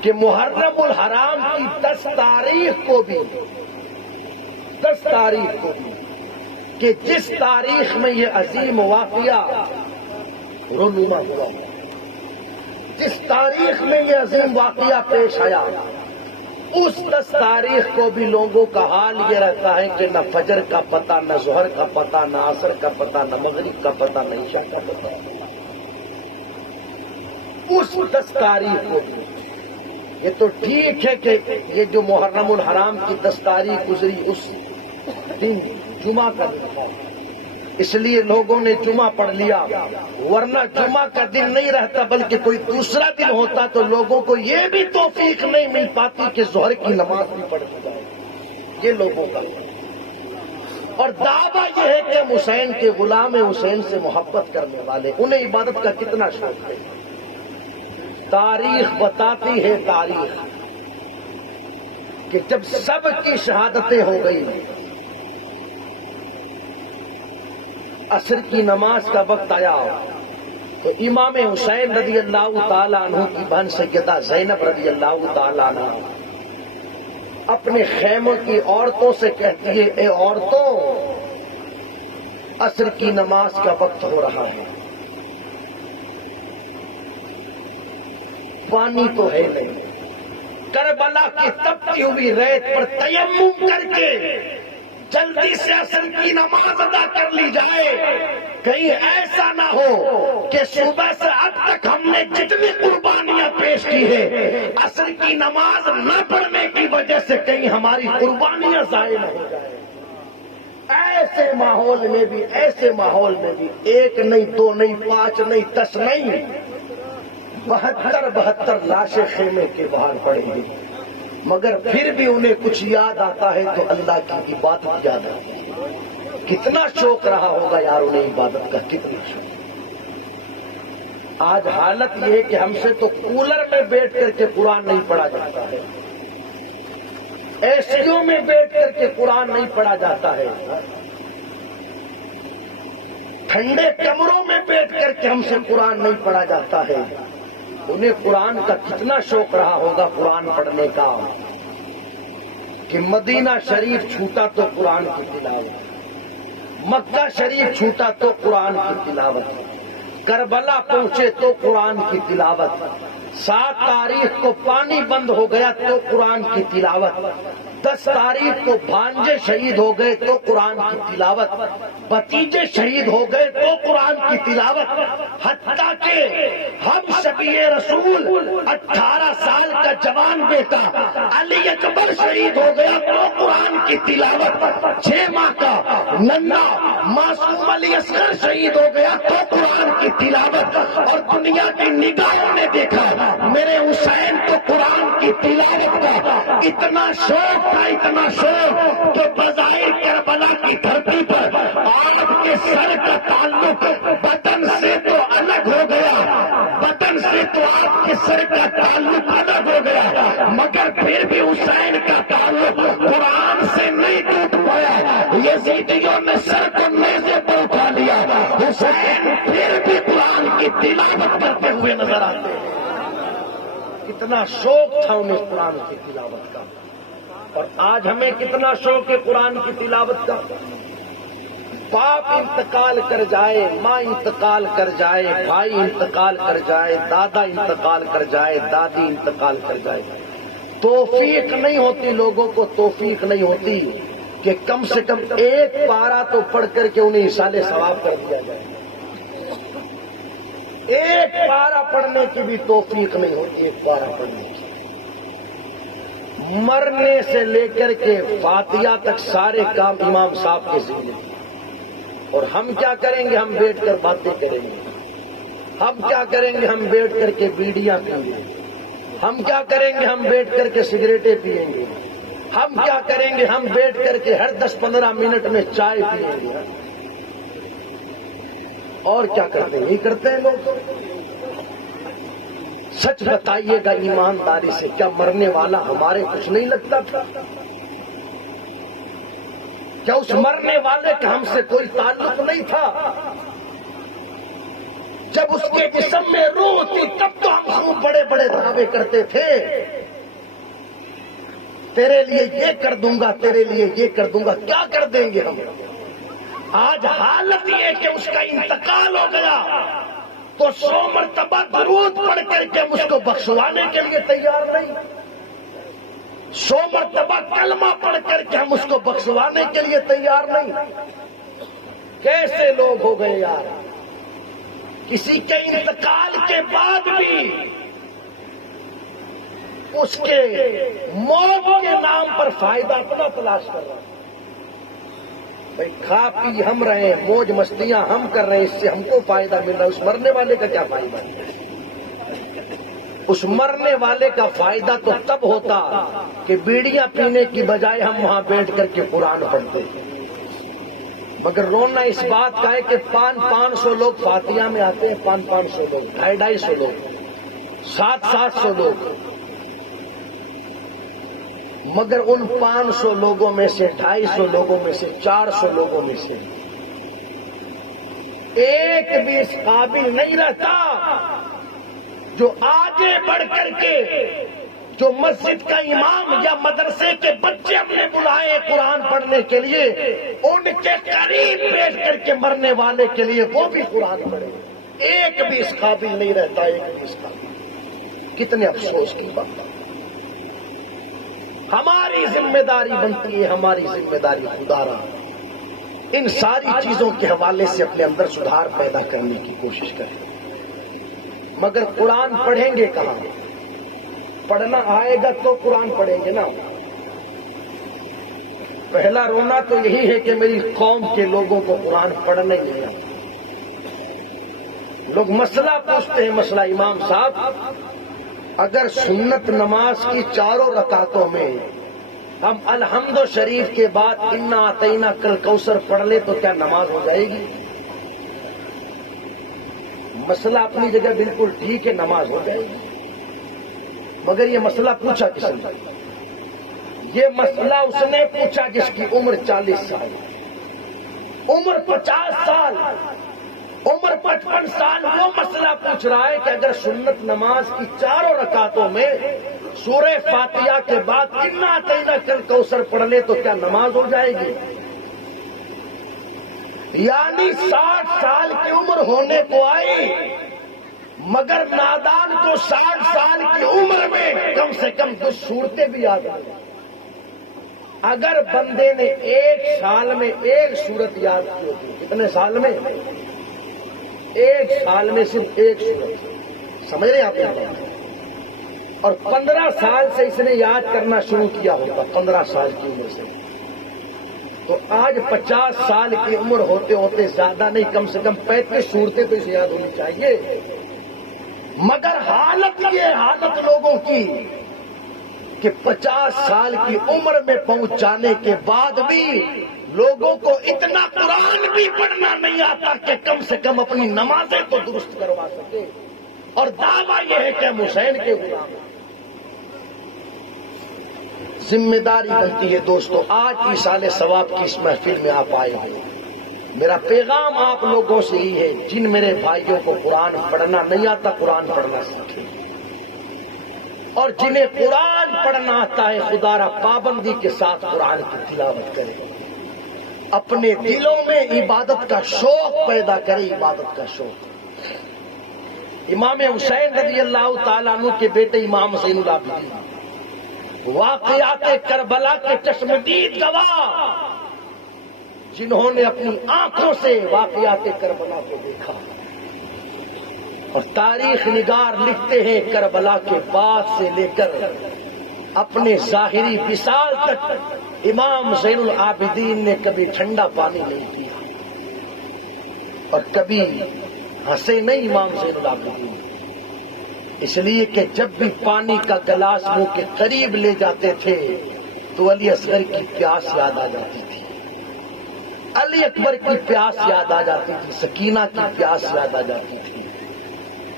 کہ محرم الحرام کی 10 تاریخ کو بھی کہ جس تاریخ میں یہ عظیم واقعہ رونما ہوا، جس تاریخ میں یہ عظیم واقعہ پیش آیا، اس 10 تاریخ کو بھی لوگوں کا حال یہ رہتا ہے کہ نہ فجر کا پتہ، نہ ظہر کا پتہ، نہ عصر کا پتہ، نہ مغرب کا پتہ، نہ عشاء کا پتہ۔ اس 10 تاریخ کو بھی یہ تو ٹھیک ہے کہ یہ جو محرم الحرام کی 10 تاریخ گزری اس دن جمعہ کا دن تھا، اس لیے لوگوں نے جمعہ پڑھ لیا، ورنہ جمعہ کا دن نہیں رہتا بلکہ کوئی دوسرا دن ہوتا تو لوگوں کو یہ بھی توفیق نہیں مل پاتی کہ ظہر کی نماز بھی پڑھ لی جائے۔ یہ لوگوں کا اور دعویٰ یہ ہے کہ ہم حسین کے غلام، حسین سے محبت کرنے والے، انہیں عبادت کا کتنا شوق ہے۔ تاریخ بتاتی ہے، تاریخ کہ جب سب کی شہادتیں ہو گئی، عصر کی نماز کا وقت آیا تو امام حسین رضی اللہ تعالیٰ عنہ کی بہن سیدہ زینب رضی اللہ تعالیٰ عنہ اپنے خیموں کی عورتوں سے کہتی ہے اے عورتوں، عصر کی نماز کا وقت ہو رہا ہے، پانی تو ہے نہیں، کربلا کی تپتی ہوئی ریت پر تیمم کر کے جلدی سے عصر کی نماز ادا کر لی جائے، کہیں ایسا نہ ہو کہ صبح سے اب تک ہم نے جتنی قربانیاں پیش کی ہے عصر کی نماز نہ پڑھنے کی وجہ سے کہیں ہماری قربانیاں ضائع نہ ہو جائیں۔ ایسے ماحول میں بھی، ایسے ماحول میں بھی 1 نہیں 2 نہیں 5 نہیں 10 نہیں 72 لاشیں خیمے کے باہر پڑیں گی، مگر پھر بھی انہیں کچھ یاد آتا ہے تو اللہ کی عبادت یاد آتی ہے۔ کتنا شوق رہا ہوگا یار انہیں عبادت کا، کتنا شوق۔ آج حالت یہ ہے کہ ہم سے تو کولر میں بیٹھ کر کے قرآن نہیں پڑھا جاتا ہے، ایسیوں میں بیٹھ کر کے قرآن نہیں پڑھا جاتا ہے، ٹھنڈے کمروں میں بیٹھ کر کے ہم سے قرآن نہیں پڑھا جاتا ہے۔ انہیں قرآن کا کتنا شوق رہا ہوگا قرآن پڑھنے کا کہ مدینہ شریف چھوٹا تو قرآن کی تلاوت، مکہ شریف چھوٹا تو قرآن کی تلاوت، کربلا پہنچے تو قرآن کی تلاوت، 7 تاریخ کو پانی بند ہو گیا تو قرآن کی تلاوت، 10 تاریخ کو بھانجے شہید ہو گئے تو قرآن کی تلاوت، بھتیجے شہید ہو گئے تو قرآن کی تلاوت، حتیٰ کہ ہم شبیہ رسول 18 سال کا جوان بیٹا علی اکبر شہید ہو گیا تو قرآن کی تلاوت، 6 ماہ کا ننھا معصوم علی اصغر شہید ہو گیا تو قرآن کی تلاوت، اور دنیا کی نگاہوں نے دیکھا میرے حسین کو قرآن کی تلاوت کا اتنا شوق تھا اتنا شوق کہ بظاہر کربلا کی دھرتی پر آپ کے سر کا تعلق بدن سے تو الگ ہو گیا، بدن سے تو آپ کے سر کا تعلق الگ ہو گیا، مگر پھر بھی حسین کا تعلق قرآن سے نہیں ٹوٹ پایا۔ یزیدیوں نے سر کو نیزے پر اٹھا لیا، حسین پھر بھی قرآن کی تلاوت کرتے ہوئے نظر آتے ہیں۔ کتنا شوق تھا انہیں قرآن کی تلاوت کا، اور آج ہمیں کتنا شوق ہے قرآن کی تلاوت کا۔ باپ انتقال کر جائے، ماں انتقال کر جائے، بھائی انتقال کر جائے، دادا انتقال کر جائے، دادی انتقال کر جائے، توفیق نہیں ہوتی، لوگوں کو توفیق نہیں ہوتی کہ کم سے کم ایک پارہ تو پڑھ کر کے انہیں ایصال ثواب کر دیا جائے۔ ایک پارہ پڑھنے کی بھی توفیق نہیں ہوتی، ایک پارہ پڑھنے کی۔ مرنے سے لے کر کے فاتحہ تک سارے کام امام صاحب کے ذمہ ہیں، اور ہم کیا کریں گے؟ ہم بیٹھ کر باتیں کریں گے، ہم کیا کریں گے؟ ہم بیٹھ کر کے بیڑیاں پئیں گے، ہم کیا کریں گے؟ ہم بیٹھ کر کے سگریٹیں پیئیں گے، ہم کیا کریں گے؟ ہم بیٹھ کر کے ہر 10-15 منٹ میں چائے پیئیں گے، اور کیا کرتے ہیں؟ نہیں کرتے ہیں لوگ۔ سچ بتائیے گا ایمانداری سے، کیا مرنے والا ہمارے کچھ نہیں لگتا تھا؟ کیا اس مرنے والے کا ہم سے کوئی تعلق نہیں تھا؟ جب اس کے جسم میں روح تھی تب تو ہم خوب بڑے بڑے دعوے کرتے تھے، تیرے لیے یہ کر دوں گا، تیرے لیے یہ کر دوں گا۔ کیا کر دیں گے ہم؟ آج حالت یہ کہ اس کا انتقال ہو گیا تو 100 مرتبہ درود پڑھ کر کے ہم اس کو بخشوانے کے لیے تیار نہیں، 100 مرتبہ کلمہ پڑھ کر کے ہم اس کو بخشوانے کے لیے تیار نہیں۔ کیسے لوگ ہو گئے یار! کسی کے انتقال کے بعد بھی اس کے موت کے نام پر فائدہ اپنا تلاش کر رہا ہے۔ بھائی کھا پی ہم رہے ہیں، موج مستیاں ہم کر رہے ہیں، اس سے ہم کو فائدہ مل رہا ہے، اس مرنے والے کا کیا فائدہ ہے؟ اس مرنے والے کا فائدہ تو تب ہوتا کہ بیڑیاں پینے کی بجائے ہم وہاں بیٹھ کر کے قرآن پڑھتے ہیں۔ مگر رونا اس بات کا ہے کہ 500 لوگ فاتحہ میں آتے ہیں، 500 لوگ، 250 لوگ، 700 لوگ، مگر ان 500 لوگوں میں سے 250 لوگوں میں سے 400 لوگوں میں سے ایک بھی اس قابل نہیں رہتا جو آگے بڑھ کر کے جو مسجد کا امام یا مدرسے کے بچے ہم نے بلائے قرآن پڑھنے کے لیے، ان کے قریب بیٹھ کر کے مرنے والے کے لیے وہ بھی قرآن پڑھے، ایک بھی اس قابل نہیں رہتا، ایک بھی اس قابل۔ کتنے افسوس کی بات! ہماری ذمہ داری بنتی ہے، ہماری ذمہ داری خدا را ان ساری چیزوں کے حوالے سے اپنے اندر سدھار پیدا کرنے کی کوشش کریں۔ مگر قرآن پڑھیں گے کہاں؟ پڑھنا آئے گا تو قرآن پڑھیں گے نا۔ پہلا رونا تو یہی ہے کہ میری قوم کے لوگوں کو قرآن پڑھنا ہی نہیں آتا۔ لوگ مسئلہ پوچھتے ہیں، مسئلہ امام صاحب اگر سنت نماز کی 4 رکعتوں میں ہم الحمد شریف کے بعد انا اعطینا کل کوثر پڑھ لے تو کیا نماز ہو جائے گی؟ مسئلہ اپنی جگہ بالکل ٹھیک ہے، نماز ہو جائے گی، مگر یہ مسئلہ پوچھا کس نے؟ یہ مسئلہ اس نے پوچھا جس کی عمر 40 سال، عمر 50 سال، عمر 55 سال، وہ مسئلہ پوچھ رہا ہے کہ اگر سنت نماز کی 4 رکعتوں میں سورہ فاتحہ کے بعد انا اعطینا کل کوثر پڑھ لے تو کیا نماز ہو جائے گی؟ یعنی 60 سال کی عمر ہونے کو آئی، مگر نادان کو 60 سال کی عمر میں کم سے کم 2 صورتیں بھی یاد آ جائیں۔ اگر بندے نے 1 سال میں 1 صورت یاد کی ہوتی، کتنے سال میں؟ 1 سال میں صرف 1 صورت، سمجھ رہے ہیں آپ؟ اور 15 سال سے اس نے یاد کرنا شروع کیا ہوتا، 15 سال کی عمر سے، تو آج 50 سال کی عمر ہوتے ہوتے زیادہ نہیں، کم سے کم 35 صورتیں تو اسے یاد ہونی چاہیے۔ مگر حالت یہ حالت لوگوں کی کہ 50 سال کی عمر میں پہنچ جانے کے بعد بھی لوگوں کو اتنا قرآن بھی پڑھنا نہیں آتا کہ کم سے کم اپنی نمازیں تو درست کروا سکے، اور دعویٰ یہ ہے کہ ہم حسین کے غلام ہیں۔ ذمہ داری بنتی ہے دوستو، آج کی سال ثواب کی اس محفل میں آپ آئے ہیں، میرا پیغام آپ لوگوں سے ہی ہے، جن میرے بھائیوں کو قرآن پڑھنا نہیں آتا قرآن پڑھنا سیکھیں، اور جنہیں قرآن پڑھنا آتا ہے خدا را پابندی کے ساتھ قرآن کی تلاوت کریں، اپنے دلوں میں عبادت کا شوق پیدا کریں، عبادت کا شوق۔ امام حسین رضی اللہ تعالیٰ عنہ کے بیٹے امام زین العابدین واقعات کربلا کے چشمدید گواہ، جنہوں نے اپنی آنکھوں سے واقعات کربلا کو دیکھا، اور تاریخ نگار لکھتے ہیں کربلا کے بعد سے لے کر اپنے ظاہری وصال تک امام زین العابدین نے کبھی ٹھنڈا پانی نہیں پیا اور کبھی ہنسے نہیں امام زین العابدین، اس لیے کہ جب بھی پانی کا گلاس منہ کے قریب لے جاتے تھے تو علی اصغر کی پیاس یاد آ جاتی تھی، علی اکبر کی پیاس یاد آ جاتی تھی، سکینہ کی پیاس یاد آ جاتی تھی۔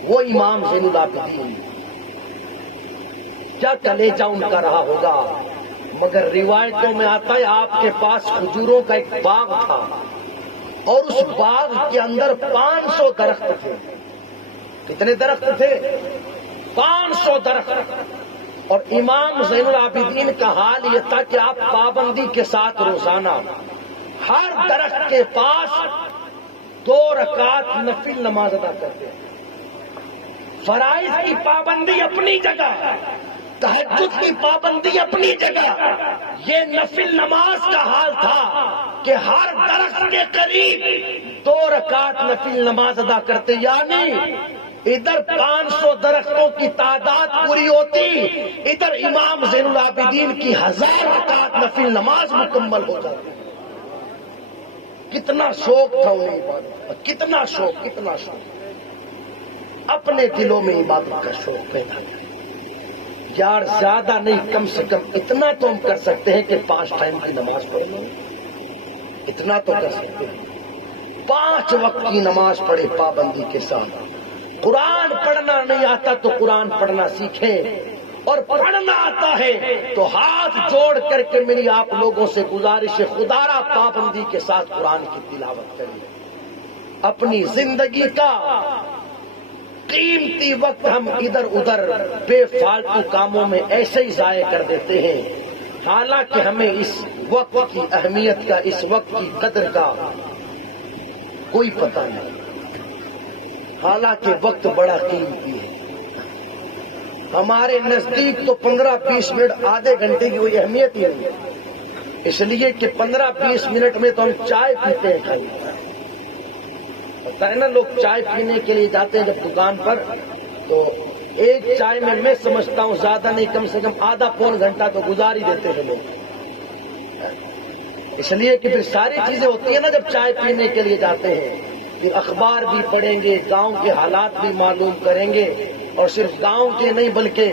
وہ امام زین العابدین، کیا کلیجہ ان کا رہا ہوگا، مگر روایتوں میں آتا ہے آپ کے پاس کھجوروں کا ایک باغ تھا، اور اس باغ کے اندر 500 درخت تھے۔ کتنے درخت تھے؟ 500 درخت۔ اور امام زین العابدین کا حال یہ تھا کہ آپ پابندی کے ساتھ روزانہ ہر درخت کے پاس 2 رکعت نفل نماز ادا کرتے ہیں۔ فرائض کی پابندی اپنی جگہ، تہجد کی پابندی اپنی جگہ، یہ نفل نماز کا حال تھا کہ ہر درخت کے قریب 2 رکعت نفل نماز ادا کرتے، یعنی ادھر 500 درختوں کی تعداد پوری ہوتی، ادھر امام زین العابدین کی 1000 رکعت نفل نماز مکمل ہو جاتی۔ کتنا شوق تھا انہیں عبادت کا، کتنا شوق، کتنا شوق، اپنے دلوں میں عبادت کا شوق پیدا کریں۔ یار زیادہ نہیں، کم سے کم اتنا تو ہم کر سکتے ہیں کہ 5 ٹائم کی نماز پڑھ لیں، اتنا تو کر سکتے ہیں۔ 5 وقت کی نماز پڑھے پابندی کے ساتھ۔ قرآن پڑھنا نہیں آتا تو قرآن پڑھنا سیکھیں، اور پڑھنا آتا ہے تو ہاتھ جوڑ کر کے میری آپ لوگوں سے گزارش ہے، خدا را پابندی کے ساتھ قرآن کی تلاوت کریں۔ اپنی زندگی کا قیمتی وقت ہم ادھر ادھر بے فالتو کاموں میں ایسے ہی ضائع کر دیتے ہیں، حالانکہ ہمیں اس وقت کی اہمیت کا، اس وقت کی قدر کا کوئی پتہ نہیں، حالانکہ وقت بڑا قیمتی ہے۔ ہمارے نزدیک تو 15-20 منٹ، آدھے گھنٹے کی کوئی اہمیت ہی نہیں ہے، اس لیے کہ 15-20 منٹ میں تو ہم چائے پیتے ہیں خالی۔ پتہ ہے نا، لوگ چائے پینے کے لیے جاتے ہیں جب دکان پر، تو ایک چائے میں سمجھتا ہوں زیادہ نہیں، کم سے کم آدھا پون گھنٹہ تو گزار ہی دیتے ہیں لوگ، اس لیے کہ پھر ساری چیزیں ہوتی ہیں نا جب چائے پینے کے لیے جاتے ہیں، پھر اخبار بھی پڑھیں گے، گاؤں کے حالات بھی معلوم کریں گے، اور صرف گاؤں کے نہیں بلکہ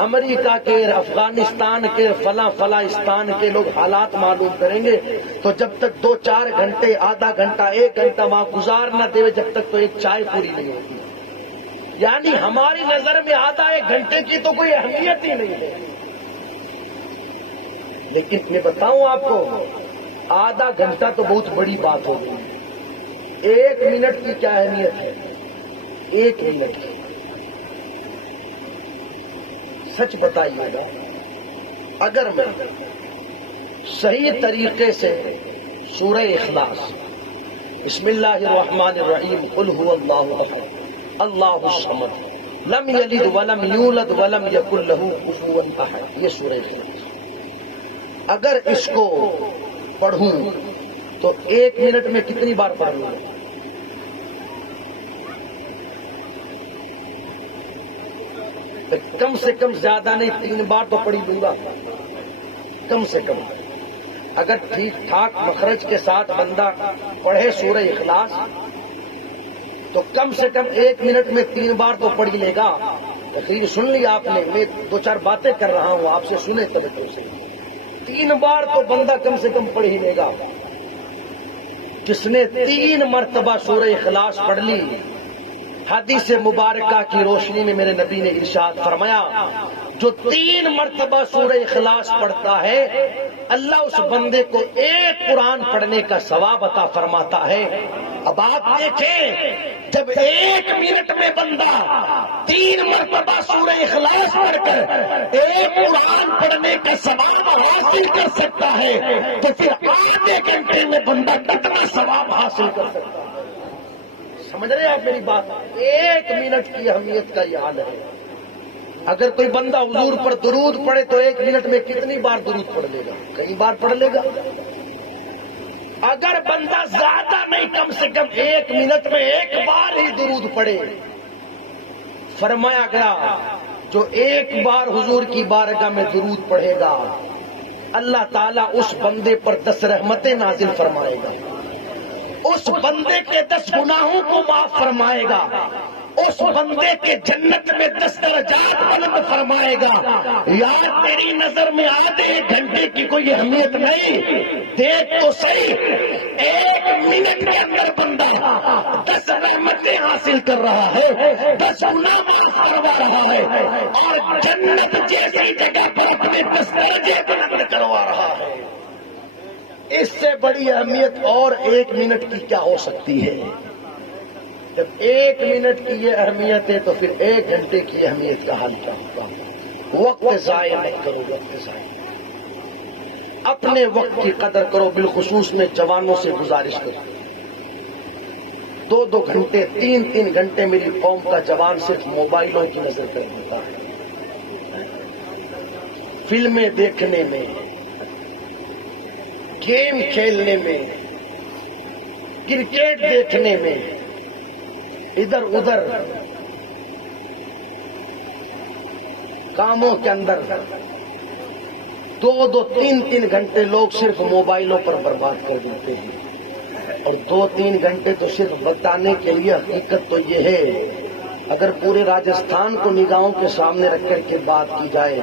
امریکہ کے، افغانستان کے، فلاستان کے لوگ حالات معلوم کریں گے، تو جب تک 2-4 گھنٹے، آدھا گھنٹہ، 1 گھنٹہ وہاں گزار نہ دے جب تک تو ایک چائے پوری نہیں ہوتی۔ یعنی ہماری نظر میں آدھا 1 گھنٹے کی تو کوئی اہمیت ہی نہیں ہے، لیکن میں بتاؤں آپ کو، آدھا گھنٹہ تو بہت بڑی بات ہو گئی۔ 1 منٹ کی کیا اہمیت ہے؟ 1 منٹ کی، سچ بتائیے گا، اگر میں صحیح طریقے سے سورہ اخلاص، بسم اللہ الرحمن الرحیم، قل هو اللہ احد اللہ الصمد لم یلد ولم یولد ولم یکن له کفوا احد، یہ سورہ اخلاص، اگر اس کو پڑھوں تو 1 منٹ میں کتنی بار پڑھوں گا؟ کم سے کم زیادہ نہیں 3 بار تو پڑھی دوں گا، کم سے کم۔ اگر ٹھیک ٹھاک مخرج کے ساتھ بندہ پڑھے سورہ اخلاص تو کم سے کم 1 منٹ میں 3 بار تو پڑھ ہی لے گا، تقریر سن لی آپ نے، میں دو چار باتیں کر رہا ہوں، آپ سے سنے توجہ سے۔ 3 بار تو بندہ کم سے کم پڑھ ہی لے گا۔ جس نے 3 مرتبہ سورہ اخلاص پڑھ لی، حدیث مبارکہ کی روشنی میں میرے نبی نے ارشاد فرمایا، جو 3 مرتبہ سورہ اخلاص پڑھتا ہے اللہ اس بندے کو 1 قرآن پڑھنے کا ثواب عطا فرماتا ہے۔ اب آپ دیکھیں، جب 1 منٹ میں بندہ 3 مرتبہ سورہ اخلاص پڑھ کر 1 قرآن پڑھنے کا ثواب حاصل کر سکتا ہے تو پھر آدھے گھنٹے میں بندہ کتنا ثواب حاصل کر سکتا ہے؟ سمجھ رہے ہیں آپ میری بات؟ 1 منٹ کی اہمیت کا یہ حال ہے۔ اگر کوئی بندہ حضور پر درود پڑھے تو 1 منٹ میں کتنی بار درود پڑھ لے گا؟ کئی بار پڑھ لے گا۔ اگر بندہ زیادہ نہیں کم سے کم 1 منٹ میں 1 بار ہی درود پڑھے، فرمایا گیا جو 1 بار حضور کی بارگاہ میں درود پڑھے گا اللہ تعالیٰ اس بندے پر 10 رحمتیں نازل فرمائے گا، اس بندے کے 10 گناہوں کو معاف فرمائے گا، اس بندے کے جنت میں 10 درجات بلند فرمائے گا۔ یار تیری نظر میں آدھے گھنٹے کی کوئی اہمیت نہیں، دیکھ تو صحیح، 1 منٹ کے اندر بندہ 10 رحمتیں حاصل کر رہا ہے، 10 گناہ معاف کروا رہا ہے، اور جنت جیسی جگہ پر اپنے 10 درجے بلند کروا رہا ہے۔ اس سے بڑی اہمیت اور 1 منٹ کی کیا ہو سکتی ہے؟ جب 1 منٹ کی یہ اہمیت ہے تو پھر 1 گھنٹے کی اہمیت کا حال کیا ہوگا؟ وقت ضائع مت کرو، وقت ضائع، اپنے وقت کی قدر کرو۔ بالخصوص میں جوانوں سے گزارش کرو، 2 گھنٹے 3 گھنٹے میری قوم کا جوان صرف موبائلوں کی نظر کر دیتا ہے، فلمیں دیکھنے میں، گیم کھیلنے میں، کرکٹ دیکھنے میں، ادھر ادھر کاموں کے اندر 2 3 گھنٹے لوگ صرف موبائلوں پر برباد کر دیتے ہیں، اور 2 گھنٹے تو صرف بتانے کے لیے۔ حقیقت تو یہ ہے، اگر پورے راجستھان کو نگاہوں کے سامنے رکھ کر کے بات کی جائے،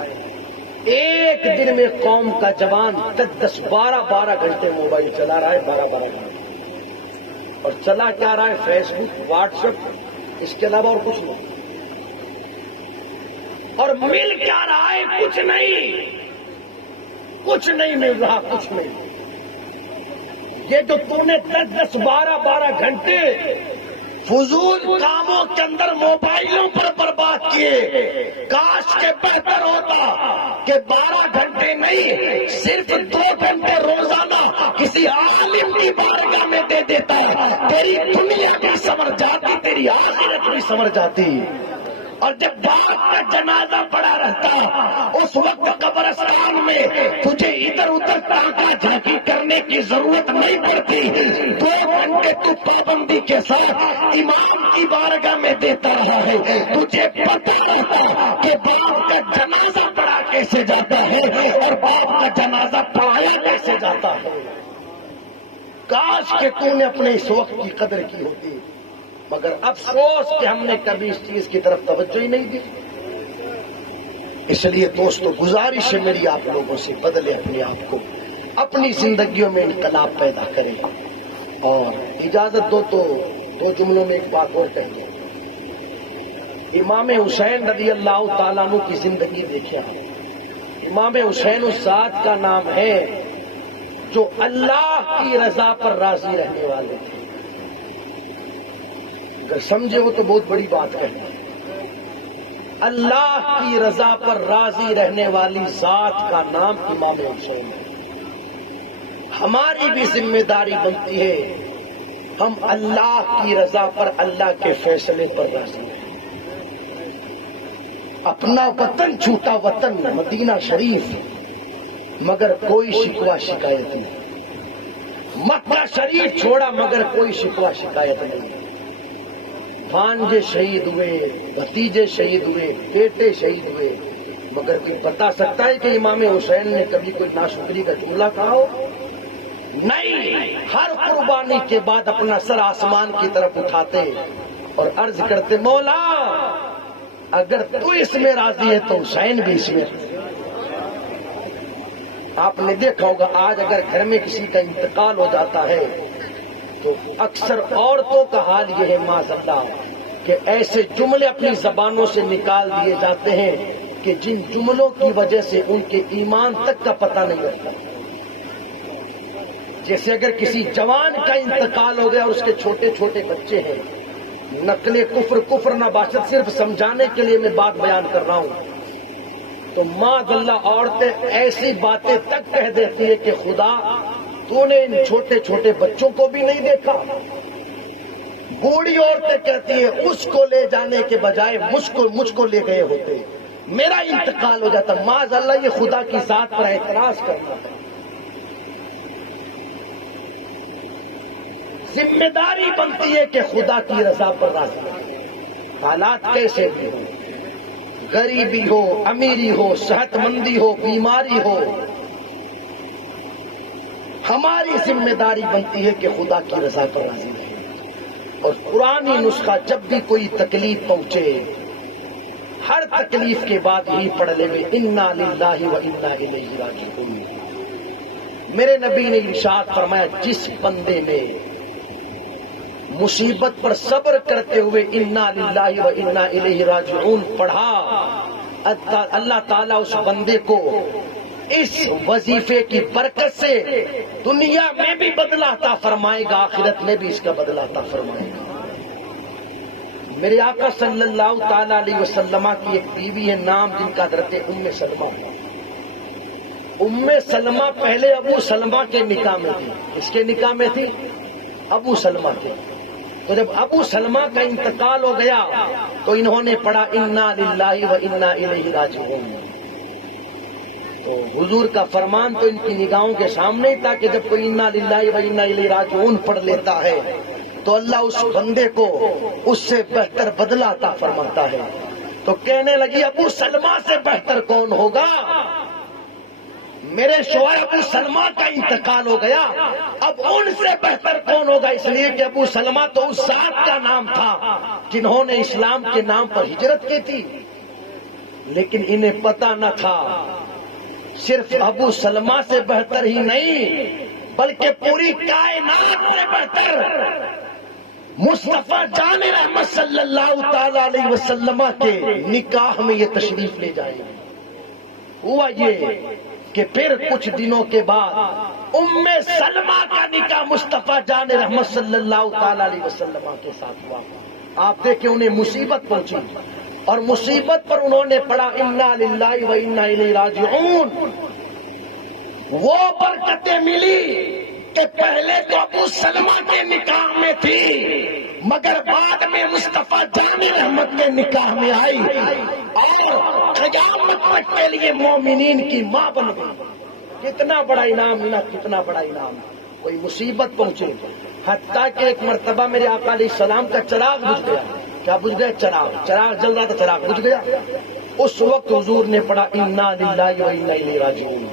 ایک دن میں قوم کا جوان 10 12 گھنٹے موبائل چلا رہا ہے، 12 گھنٹے، اور چلا کیا رہا ہے؟ فیس بک، واٹس ایپ، اس کے علاوہ اور کچھ نہیں، اور مل کیا رہا ہے؟ کچھ نہیں مل رہا، کچھ نہیں۔ یہ جو تو نے 10 12 گھنٹے فضول کاموں کے اندر موبائلوں پر برباد کیے، کاش کے بہتر ہوتا کہ 12 گھنٹے نہیں، صرف 2 گھنٹے روزانہ کسی عالم کی بارگاہ میں دے دیتا، تیری دنیا بھی سنور جاتی، تیری آخرت بھی سنور جاتی۔ اور جب باپ کا جنازہ پڑا رہتا اس وقت قبرستان میں تجھے ادھر ادھر تاکہ جھانکی کرنے کی ضرورت نہیں پڑتی، 2 گھنٹے تو پابندی کے ساتھ امام کی بارگاہ میں دیتا رہا ہے، تجھے پتہ رہتا کہ باپ کا جنازہ پڑھا کیسے جاتا ہے اور باپ کا جنازہ پڑھایا کیسے جاتا ہے۔ کاش کہ تو نے اپنے اس وقت کی قدر کی ہوتی، مگر افسوس کہ ہم نے کبھی اس چیز کی طرف توجہ ہی نہیں دی۔ اس لیے دوستو گزارش ہے میری آپ لوگوں سے، بدلے اپنے آپ کو، اپنی زندگیوں میں انقلاب پیدا کریں۔ اور اجازت دو تو 2 جملوں میں ایک بات اور کہیں۔ امام حسین رضی اللہ تعالیٰ عنہ کی زندگی دیکھیں۔ امام حسین اس ذات کا نام ہے جو اللہ کی رضا پر راضی رہنے والے تھے۔ اگر سمجھے ہو تو بہت بڑی بات ہے، اللہ کی رضا پر راضی رہنے والی ذات کا نام امام حسین ہے۔ ہماری بھی ذمہ داری بنتی ہے ہم اللہ کی رضا پر، اللہ کے فیصلے پر راضی رہیں۔ اپنا وطن چھوٹا وطن مدینہ شریف، مگر کوئی شکوہ شکایت نہیں۔ مکہ شریف چھوڑا مگر کوئی شکوہ شکایت نہیں۔ بھانجے شہید ہوئے، بھتیجے شہید ہوئے، بیٹے شہید ہوئے، مگر کوئی بتا سکتا ہے کہ امام حسین نے کبھی کوئی ناشکری کا جملہ کہا ہو؟ نہیں، ہر قربانی کے بعد اپنا سر آسمان کی طرف اٹھاتے اور عرض کرتے، مولا اگر تو اس میں راضی ہے تو حسین بھی اس میں راضی ہے۔ آپ نے دیکھا ہوگا آج اگر گھر میں کسی کا انتقال ہو جاتا ہے تو اکثر عورتوں کا حال یہ ہے معاذ اللہ کہ ایسے جملے اپنی زبانوں سے نکال دیے جاتے ہیں کہ جن جملوں کی وجہ سے ان کے ایمان تک کا پتہ نہیں ہوتا۔ جیسے اگر کسی جوان کا انتقال ہو گیا اور اس کے چھوٹے چھوٹے بچے ہیں، نقل کفر نہ باشد، صرف سمجھانے کے لیے میں بات بیان کر رہا ہوں، تو معاذ اللہ عورتیں ایسی باتیں تک کہہ دیتی ہے کہ خدا تو نے ان چھوٹے چھوٹے بچوں کو بھی نہیں دیکھا۔ بوڑھی عورتیں کہتی ہیں اس کو لے جانے کے بجائے مجھ کو لے گئے ہوتے، میرا انتقال ہو جاتا۔ معاذ اللہ یہ خدا کی ذات پر اعتراض کرنا ہے۔ ذمہ داری بنتی ہے کہ خدا کی رضا پر راضی رہے، حالات کیسے بھی ہو، غریبی ہو، امیری ہو، صحت مندی ہو، بیماری ہو، ہماری ذمہ داری بنتی ہے کہ خدا کی رضا پر راضی رہے۔ اور پرانی نسخہ جب بھی کوئی تکلیف پہنچے، ہر تکلیف کے بعد ہی پڑھ لے انا للہ و انا الیہ راجعون۔ میرے نبی نے ارشاد فرمایا جس بندے نے مصیبت پر صبر کرتے ہوئے انا للہ و انا الیہ راجعون پڑھا، اللہ تعالیٰ اس بندے کو اس وظیفے کی برکت سے دنیا میں بھی بدلہ عطا فرمائے گا، آخرت میں بھی اس کا بدلہ عطا فرمائے گا۔ میرے آقا صلی اللہ تعالی علیہ وسلم کی ایک بیوی ہے، نام جن کا حضرت ام سلمہ۔ ام سلمہ پہلے ابو سلمہ کے نکاح میں تھی۔ اس کے نکاح میں تھی؟ ابو سلمہ کے۔ تو جب ابو سلمہ کا انتقال ہو گیا تو انہوں نے پڑھا انا للہ و انا الیہ راجعون۔ تو حضور کا فرمان تو ان کی نگاہوں کے سامنے ہی تھا کہ جب کوئی انا للہ و انا الیہ راجعون پڑھ لیتا ہے تو اللہ اس بندے کو اس سے بہتر بدلہ عطا فرماتا ہے۔ تو کہنے لگی ابو سلمہ سے بہتر کون ہوگا؟ میرے شوہر ابو سلمہ کا انتقال ہو گیا، اب ان سے بہتر کون ہوگا؟ اس لیے کہ ابو سلمہ تو اس ذات کا نام تھا جنہوں نے اسلام کے نام پر ہجرت کی تھی، لیکن انہیں پتہ نہ تھا صرف ابو سلمہ سے بہتر ہی نہیں بلکہ پوری کائنات سے بہتر مصطفیٰ جان رحمت صلی اللہ تعالی علیہ وسلم کے نکاح میں یہ تشریف لے جائے۔ ہوا یہ کہ پھر کچھ دنوں کے بعد ام سلمہ کا نکاح مصطفیٰ جان رحمت صلی اللہ تعالی علیہ وسلم کے ساتھ ہوا۔ آپ دیکھیں انہیں مصیبت پہنچی اور مصیبت پر انہوں نے پڑھا انا للہ و انا الیہ راجعون۔ وہ برکتیں ملی کہ پہلے تو ابو سلمہ کے نکاح میں تھی مگر بعد میں مصطفیٰ جان رحمت کے نکاح میں آئی اور قیامت تک کے لیے مومنین کی ماں بن گئی۔ کتنا بڑا انعام ملا، کتنا بڑا انعام۔ کوئی مصیبت پہنچے، حتیٰ کہ ایک مرتبہ میرے آقا علیہ السلام کا چراغ بجھ گیا۔ کیا بجھ گیا؟ چراغ جل رہا تھا، چراغ بجھ گیا۔ اس وقت حضور نے پڑھا انا للہ و انا الیہ راجعون۔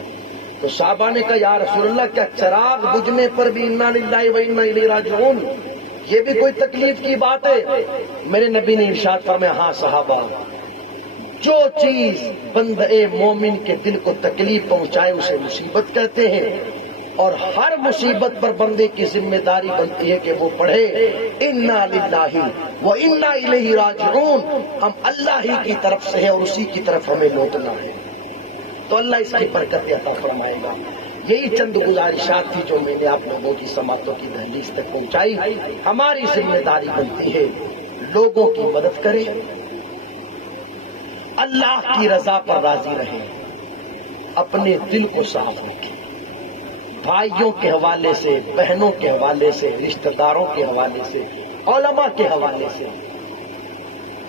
تو صحابہ نے کہا یا رسول اللہ کیا چراغ بجھنے پر بھی انا للہ و انا الیہ راجعون؟ یہ بھی کوئی تکلیف کی بات ہے؟ میرے نبی نے ارشاد فرمایا ہاں صحابہ، جو چیز بندے مومن کے دل کو تکلیف پہنچائے اسے مصیبت کہتے ہیں، اور ہر مصیبت پر بندے کی ذمہ داری بنتی ہے کہ وہ پڑھے انا للہ و انا الیہ راجعون۔ ہم اللہ ہی کی طرف سے ہیں اور اسی کی طرف ہمیں لوٹنا ہے، تو اللہ اس کی برکت عطا فرمائے گا۔ یہی چند گزارشات تھی جو میں نے آپ لوگوں کی سماعتوں کی دہلیز تک پہنچائی۔ ہماری ذمہ داری بنتی ہے لوگوں کی مدد کریں، اللہ کی رضا پر راضی رہیں، اپنے دل کو صاف رکھیں، بھائیوں کے حوالے سے، بہنوں کے حوالے سے، رشتہ داروں کے حوالے سے، علماء کے حوالے سے۔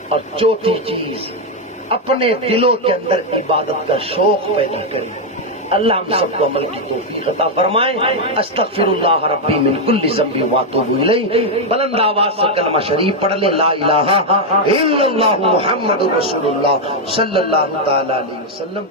اور چوتھی چیز، اپنے دلوں کے اندر عبادت کا شوق پیدا کریں۔ اللہ ہم سب کو عمل کی توفیق عطا فرمائے۔ استغفر اللہ ربی من کل ذنب واتوب الیہ۔ بلند آواز سے کلمہ شریف پڑھ لیں، لا الہ الا اللہ محمد رسول اللہ صلی اللہ تعالی علیہ وسلم۔